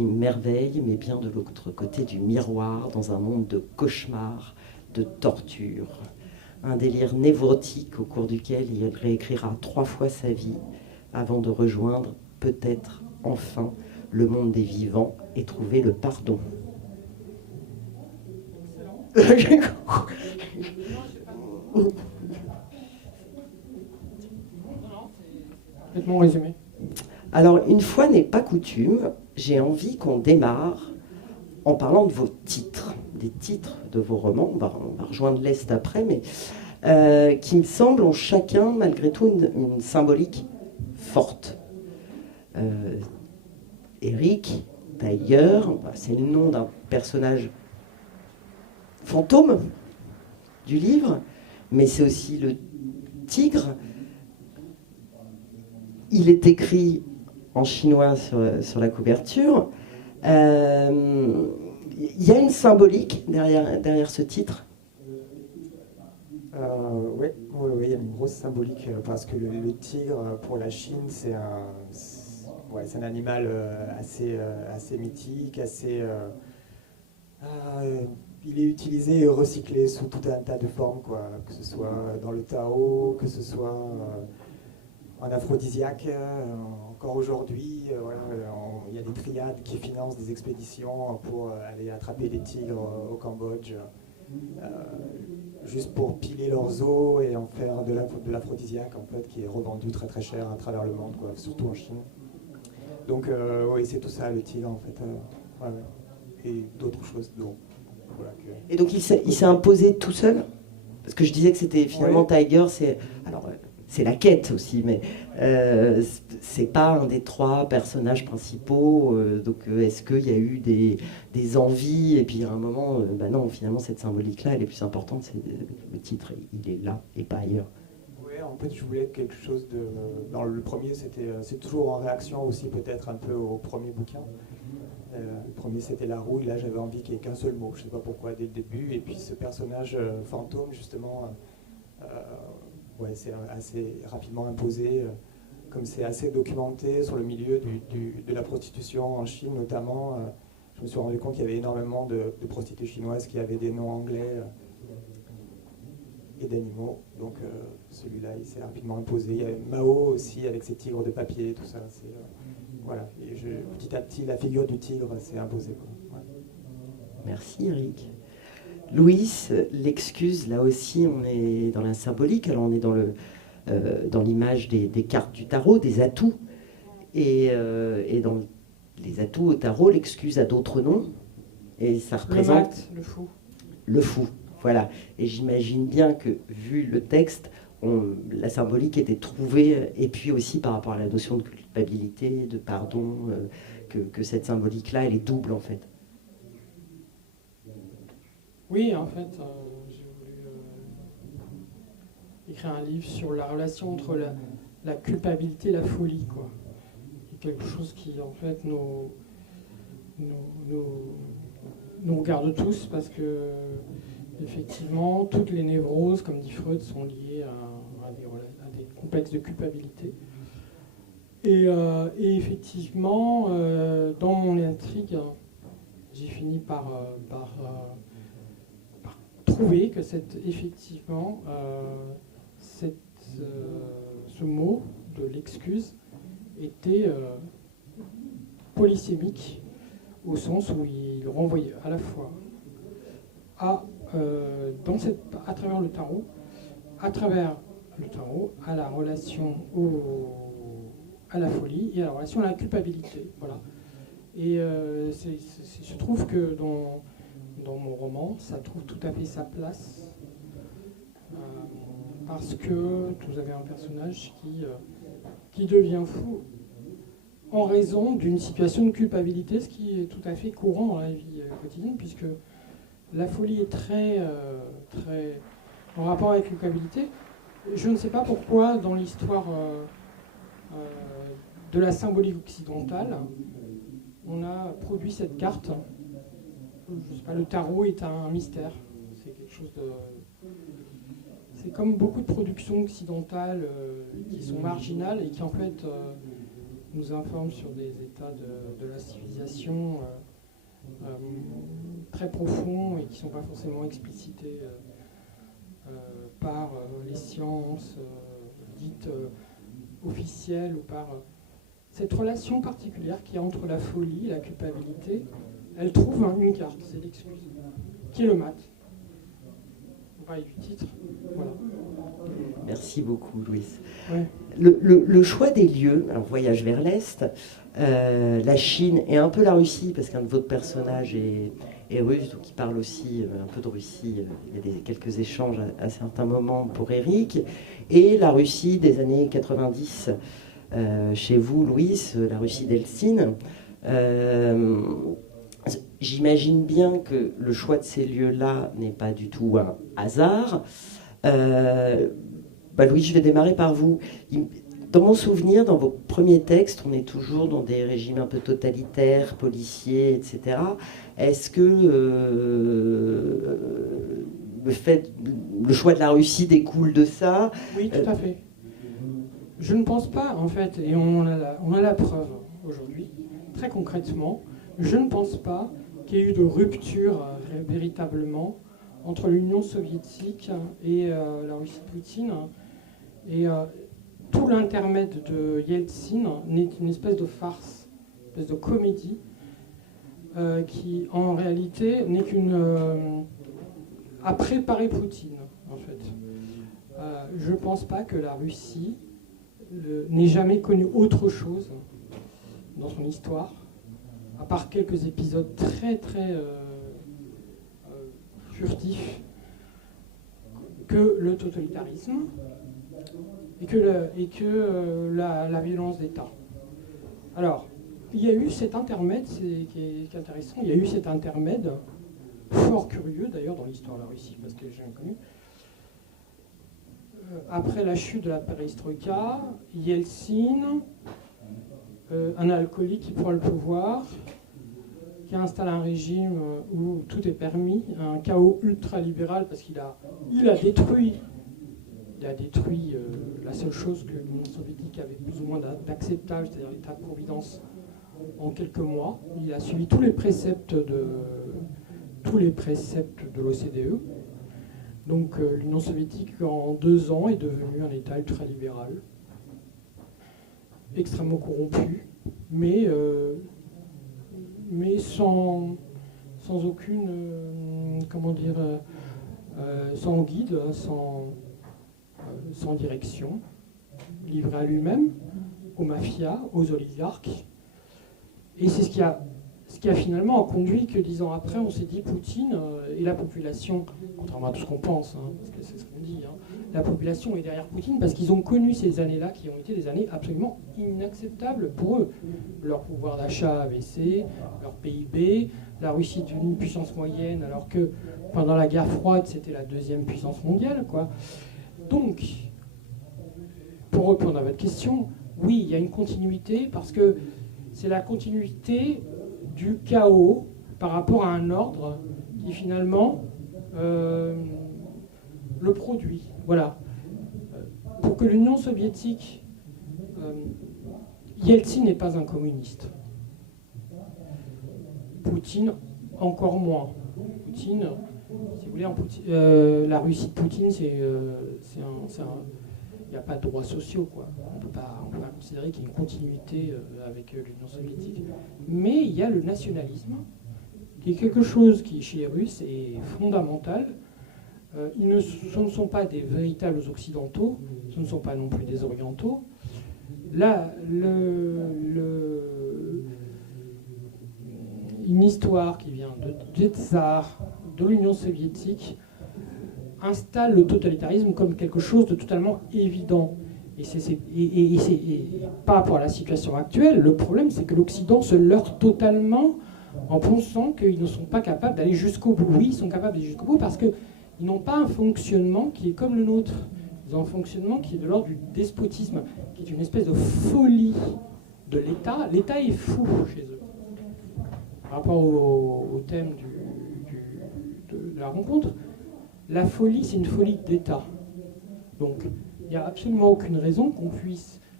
merveille, mais bien de l'autre côté du miroir, dans un monde de cauchemars, de tortures. Un délire névrotique au cours duquel il réécrira 3 fois sa vie avant de rejoindre, peut-être, enfin, le monde des vivants et trouver le pardon. Complètement résumé. Alors, une fois n'est pas coutume, j'ai envie qu'on démarre en parlant de vos titres, des titres de vos romans. On va rejoindre l'Est après, mais qui me semblent ont chacun, malgré tout, une symbolique forte. Eric, Tiger, c'est le nom d'un personnage fantôme du livre, mais c'est aussi le tigre. Il est écrit en chinois sur la couverture. Il y a une symbolique derrière ce titre. Oui, il y a une grosse symbolique parce que le tigre, pour la Chine, c'est un animal assez mythique, il est utilisé et recyclé sous tout un tas de formes, quoi, que ce soit dans le Tao, que ce soit en aphrodisiaque. Encore aujourd'hui, il y a des triades qui financent des expéditions pour aller attraper des tigres au Cambodge, juste pour piler leurs os et en faire de l'aphrodisiaque, en fait, qui est revendu très très cher à travers le monde, quoi, surtout en Chine. Donc oui, c'est tout ça, le tigre, en fait. Et d'autres choses. Donc, voilà, Et donc il s'est imposé tout seul? Parce que je disais que c'était finalement Tiger, c'est la quête aussi, mais c'est pas un des 3 personnages principaux. Donc est-ce qu'il y a eu des envies, et puis à un moment, non, finalement cette symbolique-là, elle est plus importante, c'est le titre, il est là et pas ailleurs. Oui, en fait, je voulais quelque chose de... Dans le premier, c'est toujours en réaction aussi peut-être un peu au premier bouquin. Le premier, c'était La Rouille. Là, j'avais envie qu'il n'y ait qu'un seul mot. Je ne sais pas pourquoi, dès le début. Et puis, ce personnage fantôme, justement, c'est assez rapidement imposé. Comme c'est assez documenté sur le milieu de la prostitution en Chine, notamment, je me suis rendu compte qu'il y avait énormément de prostituées chinoises qui avaient des noms anglais et d'animaux. Donc, celui-là, il s'est rapidement imposé. Il y avait Mao aussi, avec ses tigres de papier, tout ça. Voilà, et petit à petit, la figure du tigre s'est imposée, quoi. Ouais. Merci Eric. Louis, l'excuse, là aussi, on est dans la symbolique, alors on est dans l'image des cartes du tarot, des atouts. Et dans les atouts au tarot, l'excuse a d'autres noms. Et ça représente... Le fou. Le fou, voilà. Et j'imagine bien que, vu le texte, la symbolique était trouvée, et puis aussi par rapport à la notion de culpabilité, de pardon, que cette symbolique-là, elle est double en fait. Oui, en fait, j'ai voulu écrire un livre sur la relation entre la culpabilité et la folie, quoi. Et quelque chose qui, en fait, nous regarde tous, parce que, effectivement, toutes les névroses, comme dit Freud, sont liées à des complexes de culpabilité. Et effectivement, dans mon intrigue, j'ai fini par trouver que effectivement, ce mot de l'excuse était polysémique, au sens où il renvoyait à la fois à travers le tarot, à la relation à la folie et à la relation à la culpabilité. Voilà. Et je trouve que dans mon roman, ça trouve tout à fait sa place, parce que vous avez un personnage qui devient fou en raison d'une situation de culpabilité, ce qui est tout à fait courant dans la vie quotidienne, puisque la folie est très en rapport avec la culpabilité. Je ne sais pas pourquoi, dans l'histoire de la symbolique occidentale, on a produit cette carte. Je sais pas, le tarot est un mystère. C'est quelque chose de... C'est comme beaucoup de productions occidentales qui sont marginales et qui en fait nous informe sur des états de la civilisation très profonds et qui ne sont pas forcément explicités par les sciences dites officielles ou par cette relation particulière qu'il y a entre la folie et la culpabilité. Elle trouve une carte, c'est l'excuse, qui est le mat. On parlait du titre, voilà. Merci beaucoup, Louise. Ouais. Le choix des lieux, alors voyage vers l'Est, la Chine et un peu la Russie, parce qu'un de votre personnages est russe, donc il parle aussi un peu de Russie. Il y a quelques échanges à certains moments pour Eric. Et la Russie des années 90, chez vous, Louise, la Russie d'Eltsine. J'imagine bien que le choix de ces lieux-là n'est pas du tout un hasard. Louis, je vais démarrer par vous. Dans mon souvenir, dans vos premiers textes, on est toujours dans des régimes un peu totalitaires, policiers, etc. Est-ce que le choix de la Russie découle de ça? Oui, tout à fait. Je ne pense pas, en fait, et on a la preuve aujourd'hui, très concrètement, je ne pense pas qu'il y ait eu de rupture véritablement entre l'Union soviétique et la Russie de Poutine. Et tout l'intermède de Yeltsin n'est une espèce de farce, une espèce de comédie, qui en réalité n'est qu'une... à préparer Poutine, en fait. Je ne pense pas que la Russie n'ait jamais connu autre chose dans son histoire, à part quelques épisodes très très furtifs, que le totalitarisme et que la violence d'État. Alors, il y a eu cet intermède, qui est intéressant, il y a eu cet intermède, fort curieux d'ailleurs dans l'histoire de la Russie, parce que j'ai connu. Après la chute de la perestroïka, Yeltsin, un alcoolique qui prend le pouvoir, qui installe un régime où tout est permis, un chaos ultra-libéral, parce qu'il a détruit la seule chose que l'Union soviétique avait plus ou moins d'acceptable, c'est-à-dire l'état de providence, en quelques mois. Il a suivi tous les préceptes de l'OCDE. Donc l'Union soviétique, en 2 ans, est devenue un État ultralibéral, extrêmement corrompu, mais sans aucune, sans guide, sans direction, livré à lui-même, aux mafias, aux oligarques. Et c'est ce qui a finalement conduit que 10 ans après, on s'est dit Poutine et la population, contrairement à tout ce qu'on pense, parce que c'est ce qu'on dit, la population est derrière Poutine parce qu'ils ont connu ces années-là qui ont été des années absolument inacceptables pour eux. Leur pouvoir d'achat a baissé, leur PIB, la Russie est devenue une puissance moyenne alors que pendant la guerre froide, c'était la 2e puissance mondiale, quoi. Donc, pour répondre à votre question, oui, il y a une continuité parce que c'est la continuité du chaos par rapport à un ordre qui finalement le produit. Voilà. Pour que l'Union soviétique, Yeltsin n'est pas un communiste. Poutine, encore moins. Poutine, si vous voulez, la Russie de Poutine, il n'y a pas de droits sociaux, quoi. On ne peut pas considérer qu'il y a une continuité avec l'Union soviétique. Mais il y a le nationalisme, qui est quelque chose qui, chez les Russes, est fondamental. Ce ne sont pas des véritables occidentaux, ce ne sont pas non plus des orientaux. Là, une histoire qui vient des tsars, de l'Union soviétique, installe le totalitarisme comme quelque chose de totalement évident. Et par rapport à la situation actuelle, le problème c'est que l'Occident se leurre totalement en pensant qu'ils ne sont pas capables d'aller jusqu'au bout. Oui, ils sont capables d'aller jusqu'au bout parce qu'ils n'ont pas un fonctionnement qui est comme le nôtre. Ils ont un fonctionnement qui est de l'ordre du despotisme, qui est une espèce de folie de l'État. L'État est fou chez eux. Par rapport au thème de la rencontre, la folie, c'est une folie d'État. Donc, il n'y a absolument aucune raison qu'on puisse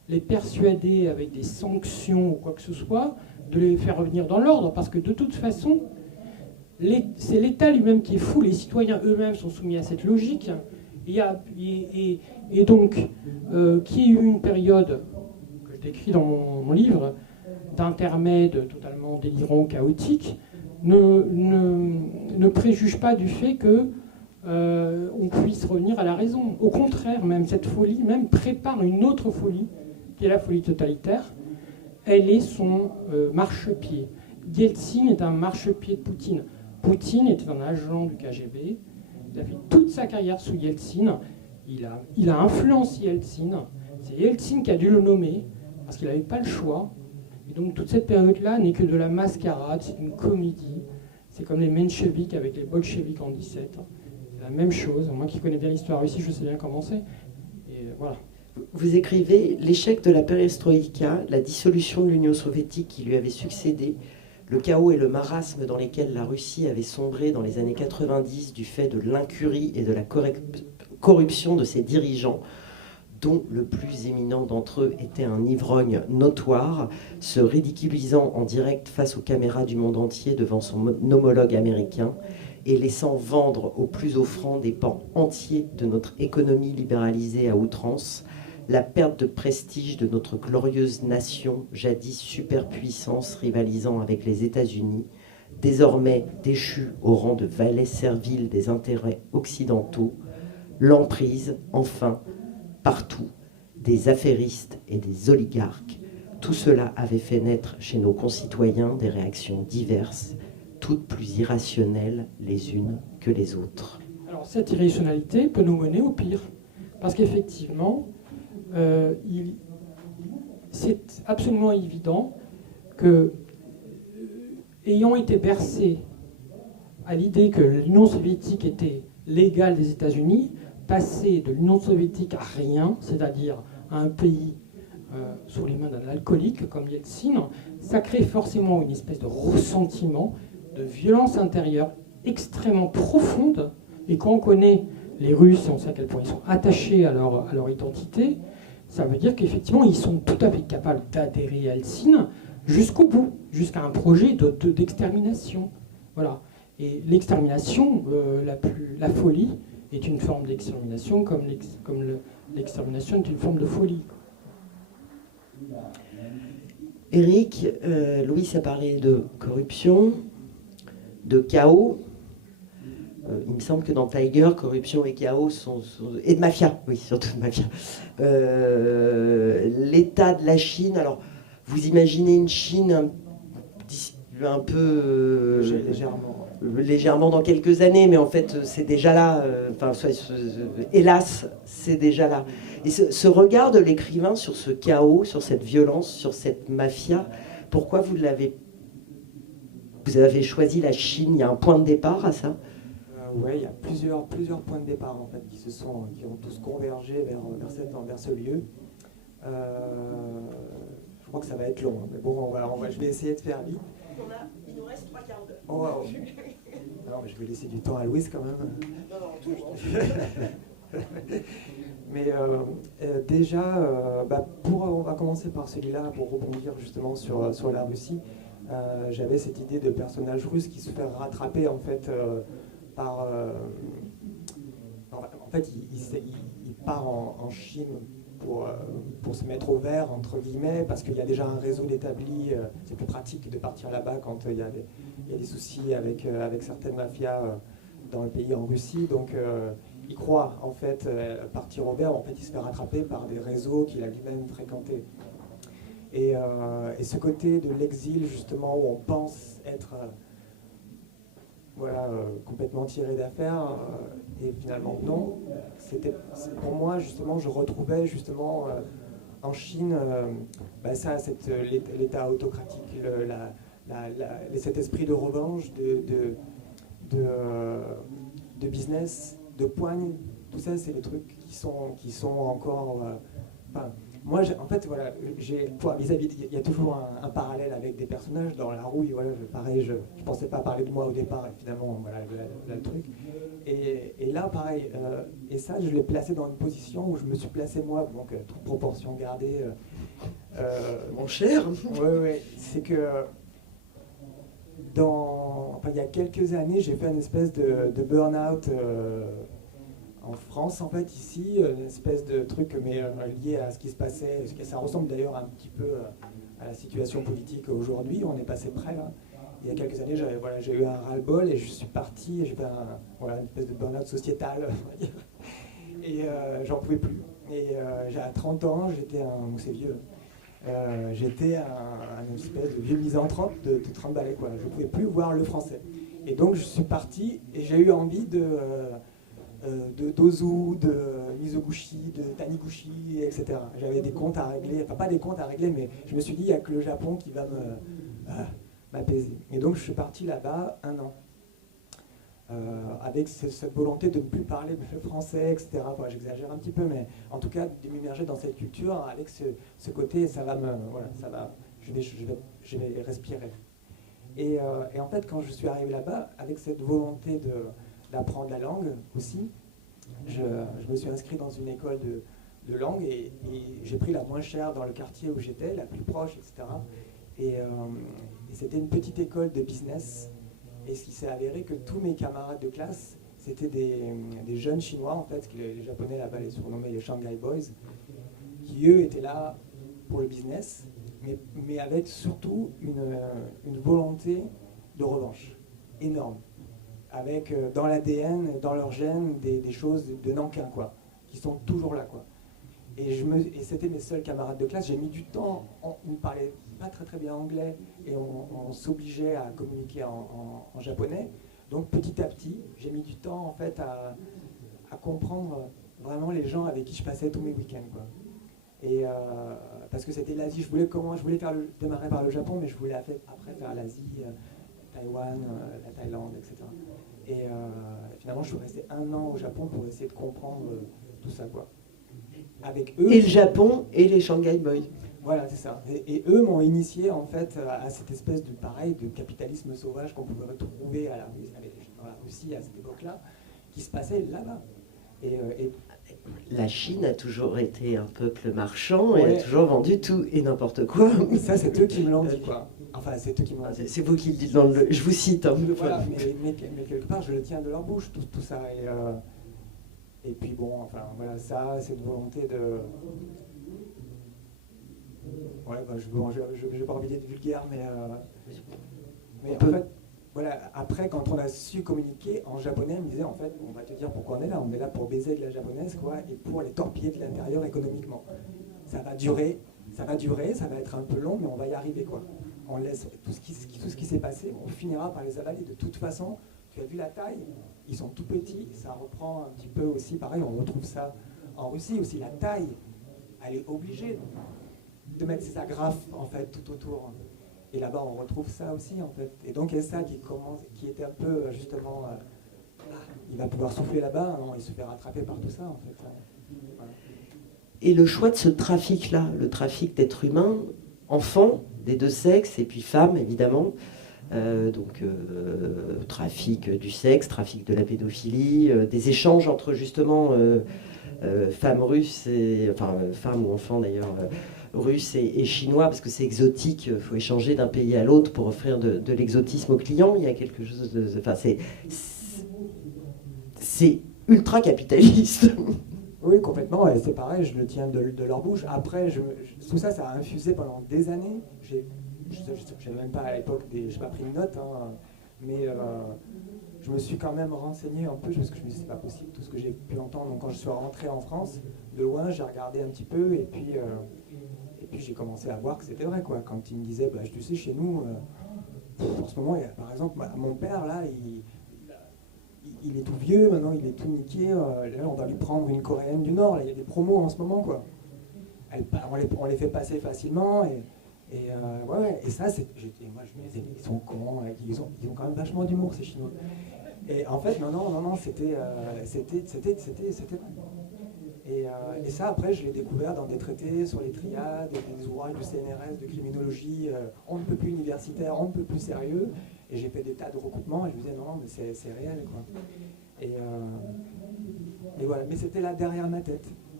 les persuader avec des sanctions ou quoi que ce soit, de les faire revenir dans l'ordre, parce que de toute façon, c'est l'État lui-même qui est fou, les citoyens eux-mêmes sont soumis à cette logique, et donc, qui a eu une période, que je décris dans mon livre, d'intermède totalement délirant, chaotique, ne préjuge pas du fait que on puisse revenir à la raison. Au contraire, même cette folie même prépare une autre folie, qui est la folie totalitaire. Elle est son marchepied. Yeltsin est un marchepied de Poutine. Poutine était un agent du KGB. Il a fait toute sa carrière sous Yeltsin. Il a influencé Yeltsin. C'est Yeltsin qui a dû le nommer, parce qu'il n'avait pas le choix. Et donc toute cette période-là n'est que de la mascarade, c'est une comédie. C'est comme les mencheviks avec les bolcheviks en 17. C'est la même chose. Moi qui connais bien l'histoire russe, je sais bien comment c'est. Et voilà. Vous écrivez l'échec de la perestroïka, la dissolution de l'Union soviétique qui lui avait succédé, le chaos et le marasme dans lesquels la Russie avait sombré dans les années 90 du fait de l'incurie et de la corruption de ses dirigeants, dont le plus éminent d'entre eux était un ivrogne notoire, se ridiculisant en direct face aux caméras du monde entier devant son homologue américain et laissant vendre au plus offrant des pans entiers de notre économie libéralisée à outrance, la perte de prestige de notre glorieuse nation, jadis superpuissance rivalisant avec les États-Unis, désormais déchue au rang de valet servile des intérêts occidentaux, l'emprise, enfin, partout, des affairistes et des oligarques. Tout cela avait fait naître chez nos concitoyens des réactions diverses, toutes plus irrationnelles les unes que les autres. Alors cette irrationalité peut nous mener au pire, parce qu'effectivement, c'est absolument évident que, ayant été bercé à l'idée que l'Union soviétique était l'égale des États-Unis, passer de l'Union soviétique à rien, c'est-à-dire à un pays sous les mains d'un alcoolique comme Yeltsin, ça crée forcément une espèce de ressentiment, de violence intérieure extrêmement profonde. Et quand on connaît les Russes, on sait à quel point ils sont attachés à leur identité, ça veut dire qu'effectivement, ils sont tout à fait capables d'adhérer à Yeltsin jusqu'au bout, jusqu'à un projet d'extermination. Voilà. Et l'extermination, la folie, est une forme d'extermination comme l'extermination est une forme de folie. Éric, Louis a parlé de corruption, de chaos. Il me semble que dans Tiger, corruption et chaos et de mafia, oui, surtout de mafia. L'état de la Chine, alors vous imaginez une Chine un peu... légèrement dans quelques années, mais en fait c'est déjà là, hélas, c'est déjà là. Et ce regard de l'écrivain sur ce chaos, sur cette violence, sur cette mafia, pourquoi vous avez choisi la Chine? Il y a un point de départ à ça? Oui, il y a plusieurs points de départ en fait, qui ont tous convergé vers ce lieu. Je crois que ça va être long, mais bon, je vais essayer de faire vite. Il nous reste 3 quarts d'heure. Oh, alors, je vais laisser du temps à Louise quand même. Non, toujours. Mais déjà, on va commencer par celui-là, pour rebondir justement sur la Russie. J'avais cette idée de personnage russe qui se fait rattraper en fait par... en fait, il part en Chine pour se mettre au vert, entre guillemets, parce qu'il y a déjà un réseau d'établis. C'est plus pratique de partir là-bas quand il y a des soucis avec certaines mafias dans le pays, en Russie. Donc, il croit, en fait, partir au vert. En fait, il se fait rattraper par des réseaux qu'il a lui-même fréquentés. Et ce côté de l'exil, justement, où on pense être... complètement tiré d'affaire, et finalement non. Pour moi, justement, je retrouvais justement en Chine l'état autocratique, cet esprit de revanche, de business, de poigne. Tout ça, c'est des trucs qui sont encore... moi, en fait, voilà, vis-à-vis, il y a toujours un parallèle avec des personnages. Dans La Rouille, voilà, pareil, je ne pensais pas parler de moi au départ, et finalement, voilà, le truc. Et là, pareil, et ça, je l'ai placé dans une position où je me suis placé moi, donc toute proportion gardée, Mon cher. Ouais, c'est que il y a quelques années, j'ai fait une espèce de burn-out en France, en fait, ici, une espèce de truc mais lié à ce qui se passait. Ça ressemble d'ailleurs un petit peu à la situation politique aujourd'hui. On est passé près là. Il y a quelques années, j'ai eu un ras-le-bol et je suis parti. J'ai fait une espèce de burn-out sociétal, on va dire. Et j'en pouvais plus. Et à 30 ans, c'est vieux. J'étais un espèce de vieux misanthrope de 30 balais, quoi. Je ne pouvais plus voir le français. Et donc je suis parti et j'ai eu envie de d'Ozu, de Mizoguchi, de Taniguchi, etc. J'avais des comptes à régler, enfin pas des comptes à régler, mais je me suis dit, il n'y a que le Japon qui va m'apaiser. Et donc je suis parti là-bas 1 an. Avec cette volonté de ne plus parler le français, etc. Bon, j'exagère un petit peu, mais en tout cas de m'immerger dans cette culture avec ce côté, ça va je vais respirer. Et en fait, quand je suis arrivé là-bas, avec cette volonté d'apprendre la langue aussi, je me suis inscrit dans une école de langue et j'ai pris la moins chère dans le quartier où j'étais, la plus proche, etc. Et c'était une petite école de business. Et ce qui s'est avéré que tous mes camarades de classe, c'était des jeunes Chinois, en fait, les Japonais là-bas les surnommaient les Shanghai Boys, qui eux étaient là pour le business, mais avec surtout une volonté de revanche énorme, avec dans l'ADN, dans leur gène, des choses de Nankin, quoi, qui sont toujours là, quoi. Et c'était mes seuls camarades de classe. J'ai mis du temps, on ne parlait pas très très bien anglais et on s'obligeait à communiquer en japonais. Donc petit à petit, j'ai mis du temps en fait à comprendre vraiment les gens avec qui je passais tous mes week-ends, quoi. Et parce que c'était l'Asie, je voulais démarrer par le Japon, mais je voulais après faire l'Asie, Taïwan, la Thaïlande, etc. Et finalement, je suis resté 1 an au Japon pour essayer de comprendre tout ça, quoi. Avec eux. Et le Japon et les Shanghai Boys. Voilà, c'est ça. Et eux m'ont initié en fait à cette espèce de capitalisme sauvage qu'on pouvait retrouver dans la Russie à cette époque-là, qui se passait là-bas. Et la Chine a toujours été un peuple marchand et a toujours vendu tout et n'importe quoi. Ça, c'est eux qui me l'ont dit, quoi. Enfin, c'est eux qui me l'ont dit. C'est vous qui le dites je vous cite. Hein, voilà, mais quelque part, je le tiens de leur bouche, tout ça. Et puis bon, enfin, voilà, ça, cette volonté de... Ouais, j'ai pas envie d'être vulgaire, mais en fait, voilà, après, quand on a su communiquer en japonais, il me disait, en fait, on va te dire pourquoi on est là pour baiser de la japonaise, quoi, et pour les torpiller de l'intérieur économiquement. Ça va durer, ça va être un peu long, mais on va y arriver, quoi. On laisse tout ce qui s'est passé, on finira par les avaler. De toute façon, tu as vu la taille, ils sont tout petits, ça reprend un petit peu aussi, pareil, on retrouve ça en Russie aussi, la taille, elle est obligée de mettre ses agrafes, en fait, tout autour. Et là-bas, on retrouve ça aussi, en fait. Et donc, il y a ça qui était un peu, justement, il va pouvoir souffler là-bas, hein, il se fait rattraper par tout ça, en fait. Voilà. Et le choix de ce trafic-là, le trafic d'êtres humains, enfants, des deux sexes, et puis femmes, évidemment, trafic du sexe, trafic de la pédophilie, des échanges entre, justement, femmes russes, femmes ou enfants, d'ailleurs, russes et chinois, parce que c'est exotique, il faut échanger d'un pays à l'autre pour offrir de l'exotisme aux clients. Il y a quelque chose de... Enfin, c'est ultra capitaliste. Oui, complètement, et c'est pareil, je le tiens de leur bouche. Après, tout ça, ça a infusé pendant des années. Je n'avais même pas à l'époque, je n'ai pas pris une note, hein, mais je me suis quand même renseigné un peu, parce que je me suis dit, c'est pas possible, tout ce que j'ai pu entendre. Donc quand je suis rentré en France, de loin, j'ai regardé un petit peu, et puis j'ai commencé à voir que c'était vrai, quoi. Quand il me disait, bah, tu sais, chez nous, en ce moment, par exemple, mon père, là, il est tout vieux, maintenant il est tout niqué, là on va lui prendre une Coréenne du Nord, là, il y a des promos en ce moment, quoi. On les fait passer facilement, et ça, moi je me disais, ils sont cons, ils ont quand même vachement d'humour, ces Chinois. Et en fait, non, c'était et ça, après, je l'ai découvert dans des traités sur les triades, des ouvrages du CNRS, de criminologie, on ne peut plus universitaire, on ne peut plus sérieux. Et j'ai fait des tas de recoupements et je me disais, non, mais c'est réel, quoi. Et voilà, mais c'était là derrière ma tête.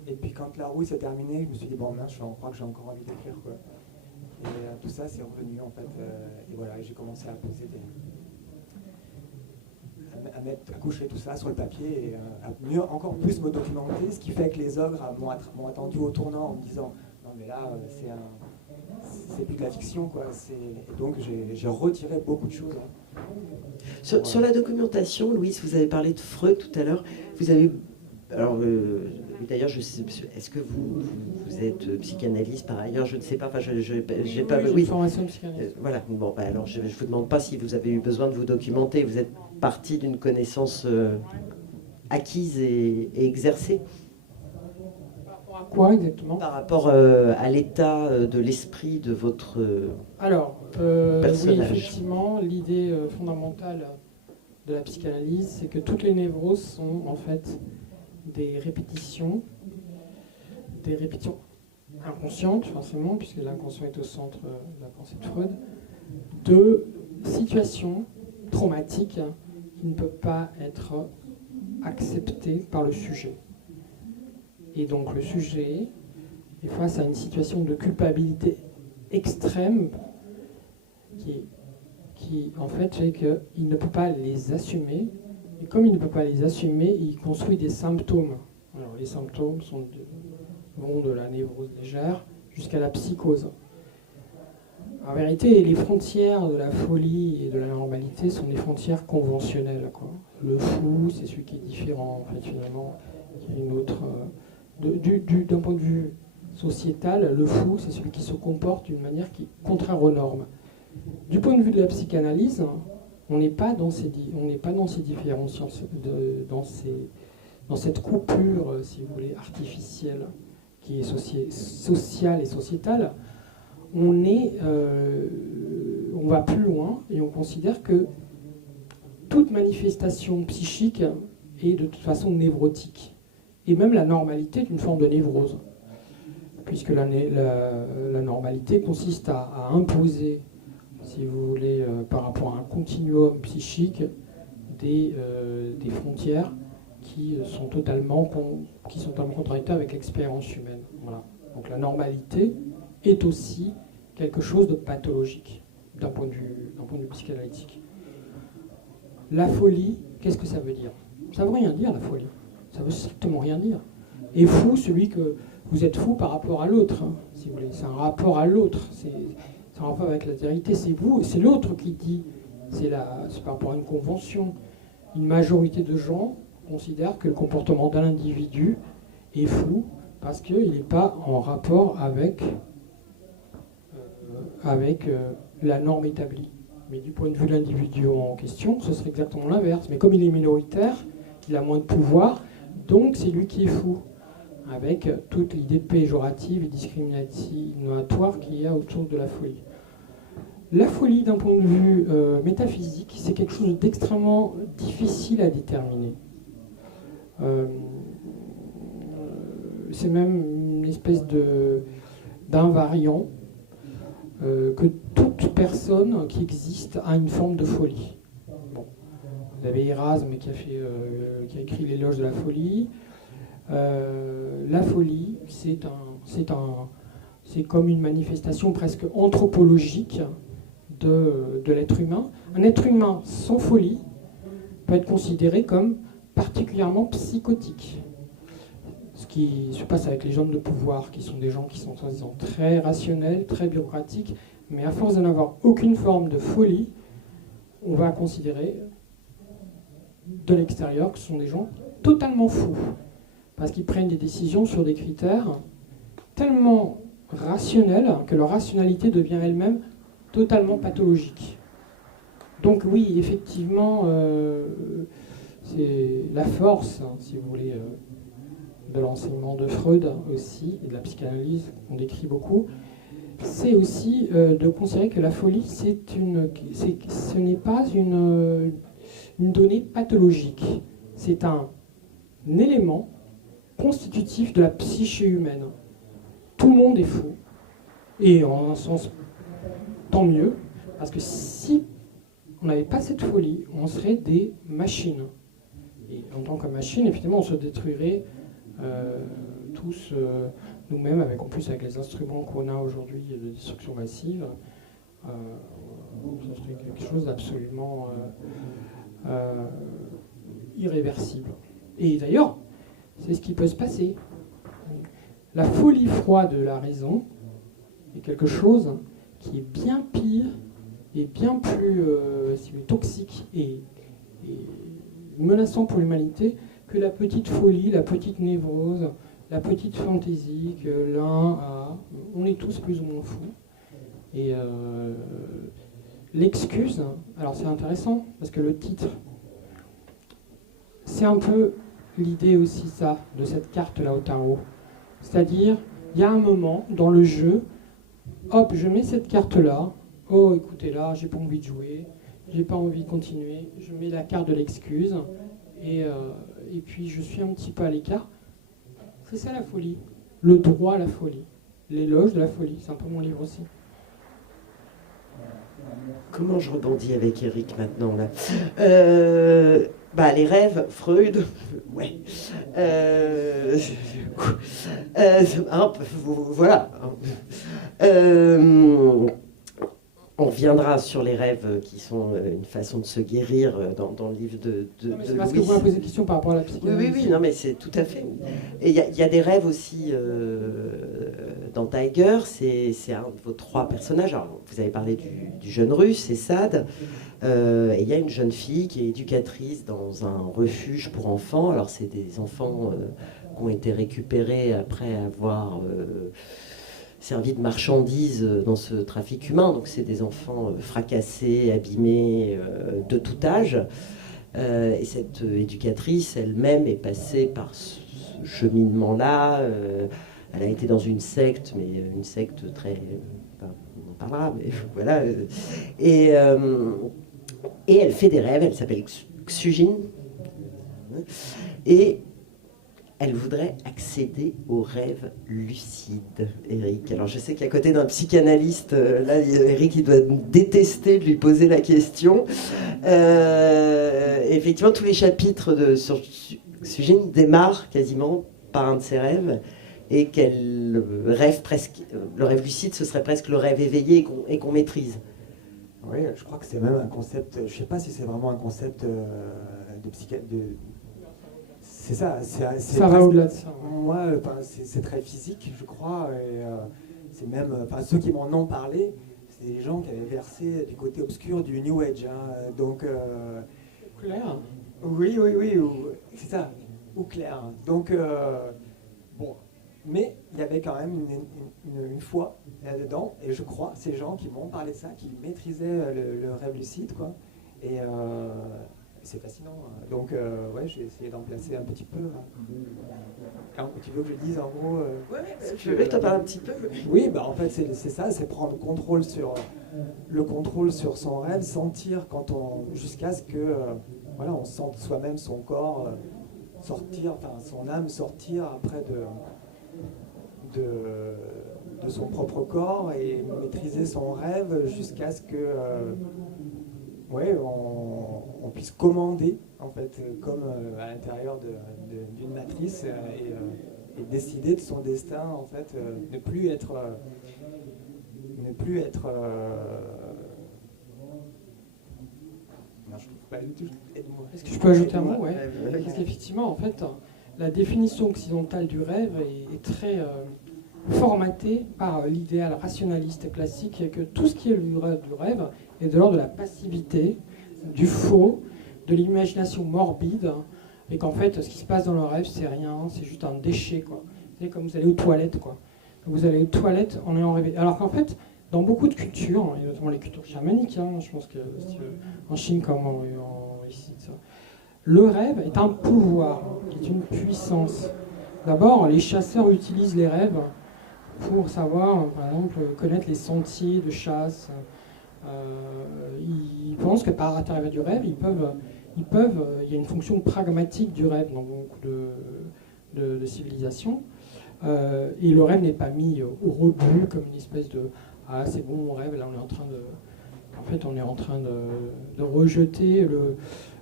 Et puis quand La Rouille s'est terminée, je me suis dit, bon mince, je crois que j'ai encore envie d'écrire, quoi. Et tout ça, c'est revenu, en fait. Et voilà, j'ai commencé à poser à coucher tout ça sur le papier et à mieux, encore plus me documenter, ce qui fait que les ogres m'ont attendu au tournant en me disant, non mais là, c'est plus de la fiction, quoi. Et donc j'ai retiré beaucoup de choses. Hein. Sur la documentation, Louise, vous avez parlé de Freud tout à l'heure. Vous avez... Alors, d'ailleurs, est-ce que vous êtes psychanalyste par ailleurs? Je ne sais pas. Enfin, j'ai pas. Oui, j'ai une formation de psychanalyste. Voilà. Bon, bah, alors, je ne vous demande pas si vous avez eu besoin de vous documenter. Vous êtes parti d'une connaissance acquise et exercée. Par rapport à quoi exactement? Par rapport à l'état de l'esprit de votre personnage. Oui, effectivement, l'idée fondamentale de la psychanalyse, c'est que toutes les névroses sont en fait des répétitions inconscientes, forcément, puisque l'inconscient est au centre de la pensée de Freud, de situations traumatiques qui ne peuvent pas être acceptées par le sujet. Et donc le sujet est face à une situation de culpabilité extrême qui en fait fait qu'il ne peut pas les assumer. Et comme il ne peut pas les assumer, il construit des symptômes. Alors les symptômes vont de la névrose légère jusqu'à la psychose. En vérité, les frontières de la folie et de la normalité sont des frontières conventionnelles, quoi. Le fou, c'est celui qui est différent, en fait, finalement. Il y a une autre... d'un point de vue sociétal, le fou, c'est celui qui se comporte d'une manière qui est contraire aux normes. Du point de vue de la psychanalyse, on n'est pas dans ces différenciations, dans cette coupure, si vous voulez, artificielle, qui est sociale et sociétale. On va plus loin et on considère que toute manifestation psychique est de toute façon névrotique. Et même la normalité est une forme de névrose. Puisque la normalité consiste à imposer, si vous voulez, par rapport à un continuum psychique, des frontières qui sont totalement contradictoires avec l'expérience humaine. Voilà. Donc la normalité est aussi quelque chose de pathologique d'un point de vue psychanalytique. La folie, qu'est-ce que ça veut dire? Ça ne veut rien dire, la folie. Ça veut strictement rien dire. Et fou, celui que vous êtes fou par rapport à l'autre, hein, si vous voulez. C'est un rapport à l'autre. C'est un rapport avec la vérité. C'est vous, c'est l'autre qui dit. C'est par rapport à une convention. Une majorité de gens considèrent que le comportement d'un individu est fou parce qu'il n'est pas en rapport avec la norme établie. Mais du point de vue de l'individu en question, ce serait exactement l'inverse. Mais comme il est minoritaire, il a moins de pouvoir, donc c'est lui qui est fou, avec toute l'idée péjorative et discriminatoire qu'il y a autour de la folie. La folie, d'un point de vue métaphysique, c'est quelque chose d'extrêmement difficile à déterminer. C'est même une espèce d'invariant que toute personne qui existe a une forme de folie. Bon. Vous avez Erasme qui a écrit l'éloge de la folie. La folie, c'est comme une manifestation presque anthropologique de l'être humain. Un être humain sans folie peut être considéré comme particulièrement psychotique. Ce qui se passe avec les gens de pouvoir, qui sont des gens qui sont soi-disant très rationnels, très bureaucratiques, mais à force de n'avoir aucune forme de folie, on va considérer de l'extérieur que ce sont des gens totalement fous, parce qu'ils prennent des décisions sur des critères tellement rationnels que leur rationalité devient elle-même totalement pathologique. Donc oui, effectivement, c'est la force, hein, si vous voulez, de l'enseignement de Freud aussi, et de la psychanalyse qu'on décrit beaucoup, c'est aussi de considérer que la folie, ce n'est pas une donnée pathologique. C'est un élément constitutif de la psyché humaine. Tout le monde est fou. Et en un sens, tant mieux, parce que si on n'avait pas cette folie, on serait des machines. Et en tant que machine, effectivement, on se détruirait tous nous-mêmes, en plus avec les instruments qu'on a aujourd'hui de destruction massive. Ça serait quelque chose d'absolument irréversible. Et d'ailleurs, c'est ce qui peut se passer. La folie froide de la raison est quelque chose qui est bien pire et bien plus toxique et menaçant pour l'humanité que la petite folie, la petite névrose, la petite fantaisie que l'un a. On est tous plus ou moins fous. Et l'excuse, alors c'est intéressant parce que le titre, c'est un peu l'idée aussi ça, de cette carte-là au tarot. C'est-à-dire, il y a un moment dans le jeu, hop, je mets cette carte-là, oh écoutez là, j'ai pas envie de jouer, j'ai pas envie de continuer, je mets la carte de l'excuse, et puis je suis un petit peu à l'écart. C'est ça la folie, le droit à la folie, l'éloge de la folie, c'est un peu mon livre aussi. Comment je rebondis avec Eric maintenant là les rêves, Freud, ouais. Voilà. On reviendra sur les rêves qui sont une façon de se guérir dans le livre de c'est parce que vous m'avez posé des questions par rapport à la psychanalyse. Oui, non, mais c'est tout à fait. Et il y a des rêves aussi dans Tiger, c'est un de vos trois personnages. Alors, vous avez parlé du jeune russe, c'est Sade. Et il y a une jeune fille qui est éducatrice dans un refuge pour enfants. Alors, c'est des enfants qui ont été récupérés après avoir servi de marchandises dans ce trafic humain. Donc, c'est des enfants fracassés, abîmés, de tout âge. Et cette éducatrice elle-même est passée par ce cheminement-là. Elle a été dans une secte, mais une secte très... on en parlera, mais voilà. Et elle fait des rêves, elle s'appelle Xugine. Et elle voudrait accéder aux rêves lucides, Eric. Alors je sais qu'à côté d'un psychanalyste, là, Eric, il doit détester de lui poser la question. Effectivement, tous les chapitres sur Xugine démarrent quasiment par un de ses rêves, et qu'elle rêve presque, le rêve lucide, ce serait presque le rêve éveillé et qu'on maîtrise. Oui, je crois que c'est même un concept, je ne sais pas si c'est vraiment un concept de psychanalyse. C'est ça. Ça va au-delà de ça. Moi, c'est très physique, je crois. Et c'est même, ceux qui m'en ont parlé, c'est des gens qui avaient versé du côté obscur du New Age. Donc, clair. Oui, c'est ça. Ou clair. Donc, bon. Mais il y avait quand même une foi là-dedans. Et je crois, ces gens qui m'ont parlé de ça, qui maîtrisaient le rêve lucide, quoi. Et c'est fascinant. Donc, j'ai essayé d'en placer un petit peu. Alors, tu veux que je dise en gros je veux que tu en parles un petit peu. Oui, en fait, c'est ça, c'est prendre le contrôle sur son rêve, sentir jusqu'à ce que, on sente soi-même son corps sortir, son âme sortir après de son propre corps et maîtriser son rêve jusqu'à ce que on puisse commander, en fait, comme à l'intérieur d'une matrice et décider de son destin, en fait, ne plus être non, je trouve pas du tout. Est-ce que je peux ajouter un mot? Ouais. Parce qu'effectivement, en fait, la définition occidentale du rêve est très formatée par l'idéal rationaliste classique, que tout ce qui est du rêve est de l'ordre de la passivité, du faux, de l'imagination morbide, et qu'en fait, ce qui se passe dans le rêve, c'est rien, c'est juste un déchet, quoi. C'est comme vous allez aux toilettes, quoi. Vous allez aux toilettes en ayant rêvé. Alors qu'en fait, dans beaucoup de cultures, et notamment les cultures chamaniques, je pense que en Chine comme ici, le rêve est un pouvoir, est une puissance. D'abord, les chasseurs utilisent les rêves pour savoir, par exemple, connaître les sentiers de chasse. Ils pensent que par l'intérieur du rêve, il y a une fonction pragmatique du rêve dans beaucoup de civilisations. Et le rêve n'est pas mis au rebut comme une espèce de « Ah, c'est bon, mon rêve, là, on est en train de rejeter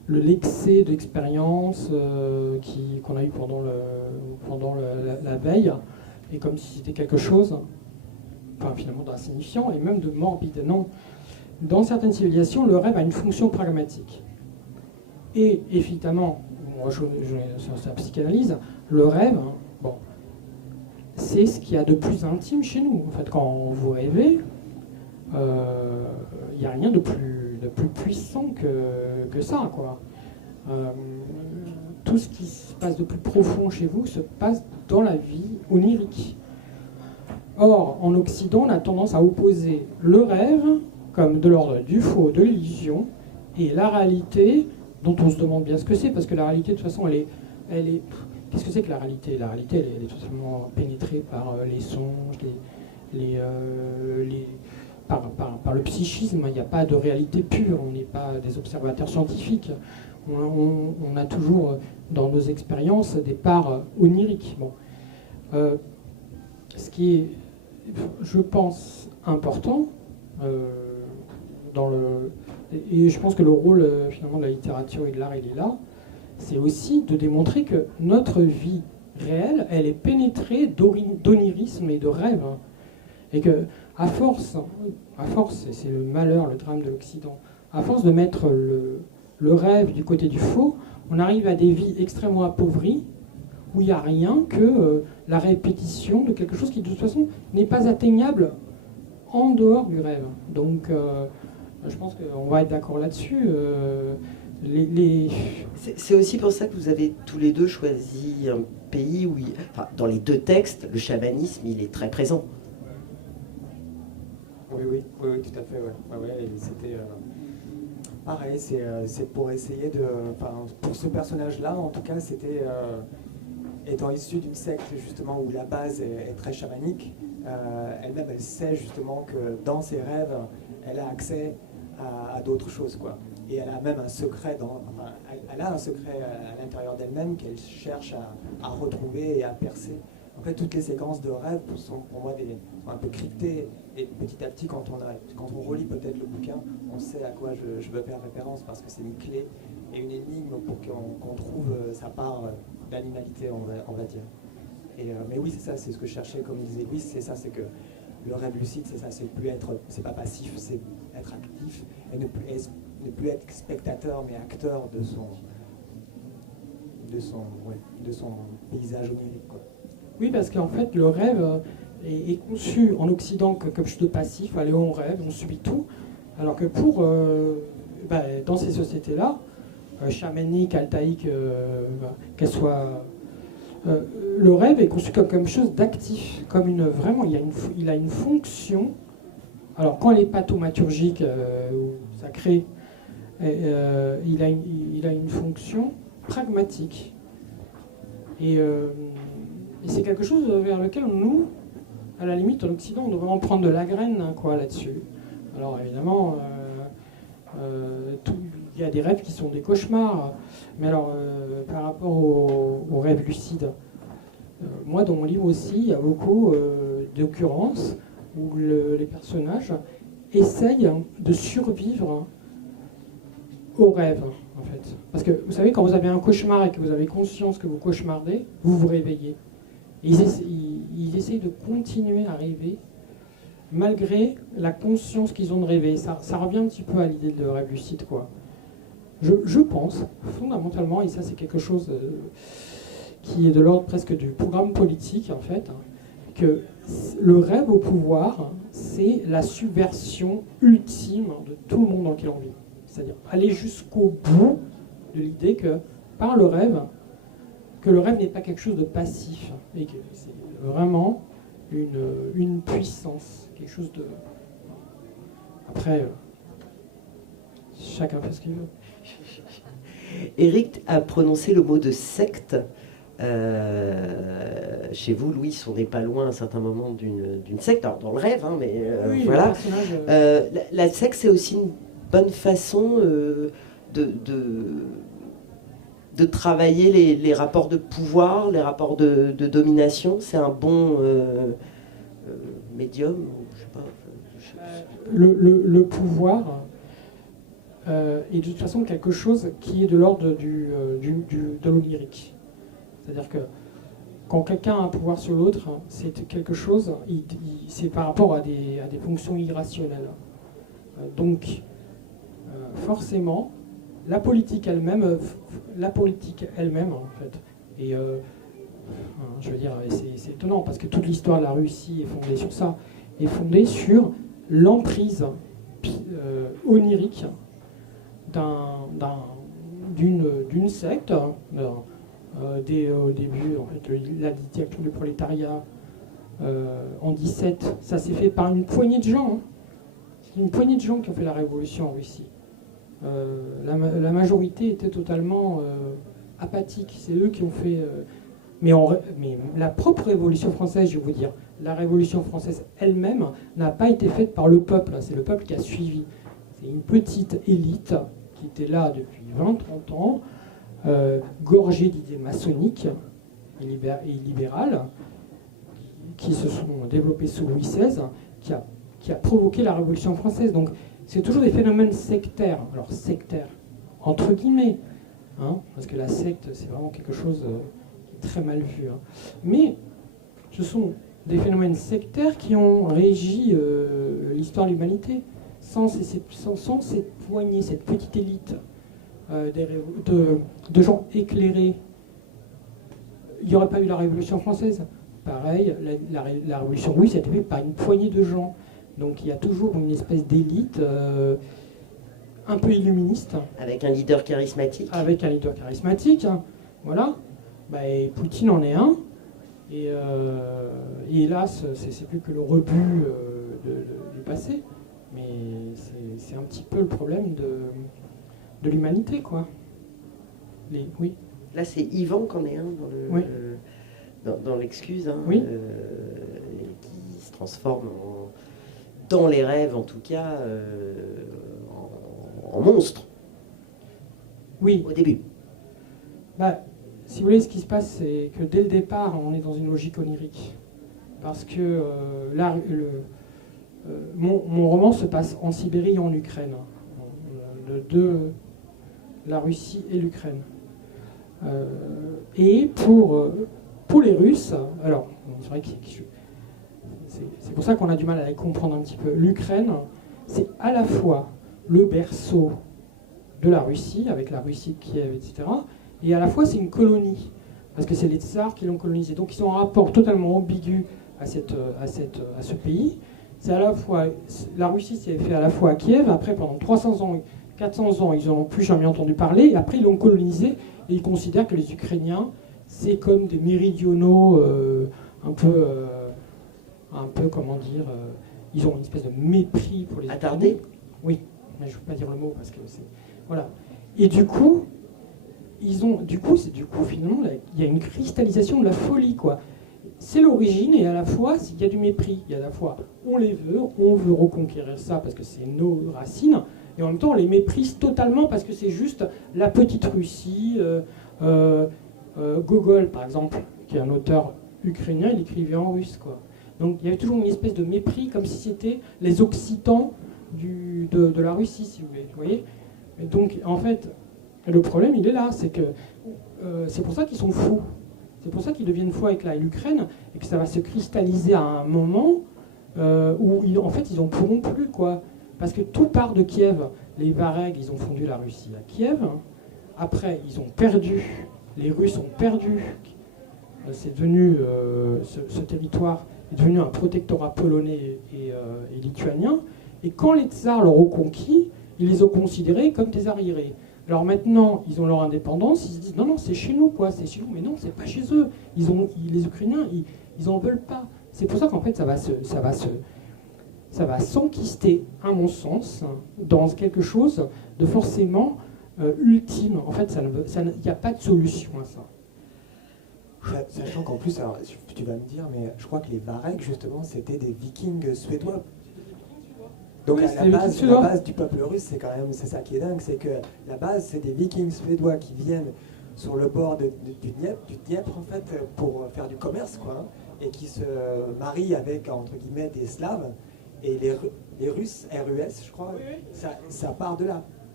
l'excès d'expérience qu'on a eu pendant la veille, et comme si c'était quelque chose, enfin, finalement d'insignifiant et même de morbide. Non. Dans certaines civilisations, le rêve a une fonction pragmatique. Et évidemment, moi sur sa psychanalyse, le rêve, bon, c'est ce qu'il y a de plus intime chez nous. En fait, quand vous rêvez, il n'y a rien de plus puissant que ça, quoi. Tout ce qui se passe de plus profond chez vous se passe dans la vie onirique. Or, en Occident, on a tendance à opposer le rêve comme de l'ordre du faux, de l'illusion, et la réalité, dont on se demande bien ce que c'est, parce que la réalité, de toute façon, elle est qu'est-ce que c'est que la réalité? La réalité, elle est totalement pénétrée par les songes, par le psychisme. Il n'y a pas de réalité pure, on n'est pas des observateurs scientifiques. On a toujours, dans nos expériences, des parts oniriques. Bon. Ce qui est, je pense, important, et je pense que le rôle finalement de la littérature et de l'art, il est là, c'est aussi de démontrer que notre vie réelle, elle est pénétrée d'onirisme et de rêve. Et que, à force, et c'est le malheur, le drame de l'Occident, à force de mettre le rêve du côté du faux, on arrive à des vies extrêmement appauvries, où il n'y a rien que la répétition de quelque chose qui, de toute façon, n'est pas atteignable en dehors du rêve. Donc, je pense qu'on va être d'accord là-dessus. C'est aussi pour ça que vous avez tous les deux choisi un pays où, enfin, dans les deux textes, le chamanisme, il est très présent. Oui, tout à fait. Ouais, c'était pareil, c'est pour essayer de... Enfin, pour ce personnage-là, en tout cas, c'était... étant issu d'une secte, justement, où la base est très chamanique, elle-même, elle sait, justement, que dans ses rêves, elle a accès à d'autres choses, quoi. Et elle a même un secret, elle a un secret à l'intérieur d'elle-même qu'elle cherche à retrouver et à percer. En fait, toutes les séquences de rêves sont pour moi sont un peu cryptées. Et petit à petit, quand on relit peut-être le bouquin, on sait à quoi je veux faire référence, parce que c'est une clé et une énigme pour qu'on trouve sa part d'animalité, on va dire. Mais oui, c'est ça, c'est ce que je cherchais, comme disait Louis, c'est ça, c'est que le rêve lucide, c'est ça, c'est pas passif, c'est être actif et ne plus être spectateur, mais acteur de son paysage onirique, quoi. Oui, parce qu'en fait, le rêve est conçu en Occident comme quelque chose de passif. Allez, on rêve, on subit tout. Alors que dans ces sociétés-là, chamaniques, altaïques, qu'elles soient... le rêve est conçu comme quelque chose d'actif, vraiment, il a une fonction. Alors, quand elle est pathaumaturgique ou sacrée, il a une fonction pragmatique. Et c'est quelque chose vers lequel nous, à la limite, en Occident, on doit vraiment prendre de la graine, quoi, là-dessus. Alors, évidemment, il y a des rêves qui sont des cauchemars. Mais alors, par rapport aux rêves lucides, moi, dans mon livre aussi, il y a beaucoup d'occurrences où les personnages essayent de survivre aux rêves, en fait. Parce que, vous savez, quand vous avez un cauchemar et que vous avez conscience que vous cauchemardez, vous vous réveillez. Et ils essayent de continuer à rêver malgré la conscience qu'ils ont de rêver. Ça revient un petit peu à l'idée de rêve lucide, quoi. Je pense, fondamentalement, et ça c'est quelque chose qui est de l'ordre presque du programme politique, en fait, que le rêve au pouvoir, c'est la subversion ultime de tout le monde dans lequel on vit. C'est-à-dire aller jusqu'au bout de l'idée que, par le rêve, que le rêve n'est pas quelque chose de passif, et que c'est vraiment une puissance, quelque chose de... Après, chacun fait ce qu'il veut. Éric a prononcé le mot de secte. Chez vous, Louis, on n'est pas loin à un certain moment d'une secte, alors dans le rêve, hein, mais oui, voilà. La secte, c'est aussi une bonne façon de travailler les rapports de pouvoir, les rapports de domination. C'est un bon médium, je sais pas. Le pouvoir, et de toute façon quelque chose qui est de l'ordre de l'onirique. C'est-à-dire que quand quelqu'un a un pouvoir sur l'autre, c'est quelque chose, c'est par rapport à des fonctions irrationnelles. Donc, forcément, la politique elle-même, en fait, et je veux dire, c'est étonnant parce que toute l'histoire de la Russie est fondée sur ça, est fondée sur l'emprise onirique d'une secte, au début, en fait, la dictature du prolétariat en 17, ça s'est fait par une poignée de gens. Hein. C'est une poignée de gens qui ont fait la révolution en Russie. La majorité était totalement apathique. C'est eux qui ont fait. Mais la propre Révolution française, je vais vous dire, la Révolution française elle-même n'a pas été faite par le peuple. C'est le peuple qui a suivi. C'est une petite élite qui était là depuis 20-30 ans, gorgée d'idées maçonniques et libérales, qui se sont développées sous Louis XVI, qui a provoqué la Révolution française. Donc c'est toujours des phénomènes sectaires. Alors sectaires, entre guillemets, hein, parce que la secte, c'est vraiment quelque chose qui est très mal vu. Hein. Mais ce sont des phénomènes sectaires qui ont régi l'histoire de l'humanité. Sans cette poignée, cette petite élite de gens éclairés, il n'y aurait pas eu la Révolution française. Pareil, la Révolution russe a été faite par une poignée de gens. Donc il y a toujours une espèce d'élite un peu illuministe. Avec un leader charismatique. Avec un leader charismatique, hein, voilà. Et Poutine en est un. Et hélas, c'est plus que le rebut du passé. Mais c'est un petit peu le problème de l'humanité, quoi. Oui. Là, c'est Yvan qu'en est un Oui. dans l'excuse, hein, oui. Qui se transforme dans les rêves, en tout cas, en monstre. Oui. Au début. Si vous voulez, ce qui se passe, c'est que dès le départ, on est dans une logique onirique. Parce que mon roman se passe en Sibérie et en Ukraine. La Russie et l'Ukraine. Et pour les Russes, alors, c'est vrai que c'est pour ça qu'on a du mal à les comprendre un petit peu. L'Ukraine, c'est à la fois le berceau de la Russie, avec la Russie de Kiev, etc., et à la fois c'est une colonie, parce que c'est les tsars qui l'ont colonisé. Donc ils ont un rapport totalement ambigu à ce pays. C'est à la fois, la Russie s'est fait à la fois à Kiev, après pendant 300 ans, 400 ans, ils n'en ont plus jamais entendu parler, et après ils l'ont colonisé, et ils considèrent que les Ukrainiens, c'est comme des méridionaux un peu, comment dire, ils ont une espèce de mépris pour les attardés. Oui, mais je ne veux pas dire le mot, parce que c'est... Voilà. Et du coup, finalement, il y a une cristallisation de la folie, quoi. C'est l'origine, et à la fois, il y a du mépris. Il y a à la fois, on veut reconquérir ça, parce que c'est nos racines, et en même temps, on les méprise totalement, parce que c'est juste la petite Russie. Gogol, par exemple, qui est un auteur ukrainien, il écrivait en russe, quoi. Donc il y avait toujours une espèce de mépris, comme si c'était les Occitans de la Russie, si vous voyez. Et donc, en fait, le problème, il est là, c'est que c'est pour ça qu'ils sont fous. C'est pour ça qu'ils deviennent fous avec l'Ukraine, et que ça va se cristalliser à un moment où, en fait, ils n'en pourront plus, quoi. Parce que tout part de Kiev. Les Varegs, ils ont fondu la Russie à Kiev. Après, ils ont perdu. Les Russes ont perdu. C'est devenu, ce territoire est devenu un protectorat polonais et lituanien. Et quand les tsars l'ont reconquis, ils les ont considérés comme des arriérés. Alors maintenant, ils ont leur indépendance, ils se disent non, c'est chez nous, quoi, c'est chez nous. Mais non, c'est pas chez eux. Les Ukrainiens, ils en veulent pas. C'est pour ça qu'en fait, ça va s'enquister, à mon sens, dans quelque chose de forcément ultime. En fait, il n'y a pas de solution à ça. Sachant qu'en plus, alors, tu vas me dire, mais je crois que les Varegs, justement, c'était des Vikings suédois. Donc oui, la base du peuple russe, c'est ça qui est dingue, c'est que la base, c'est des Vikings suédois qui viennent sur le bord du Dniepr, en fait, pour faire du commerce, quoi, et qui se marient avec, entre guillemets, des Slaves. Et les Russes, RUS, je crois, ça part de là.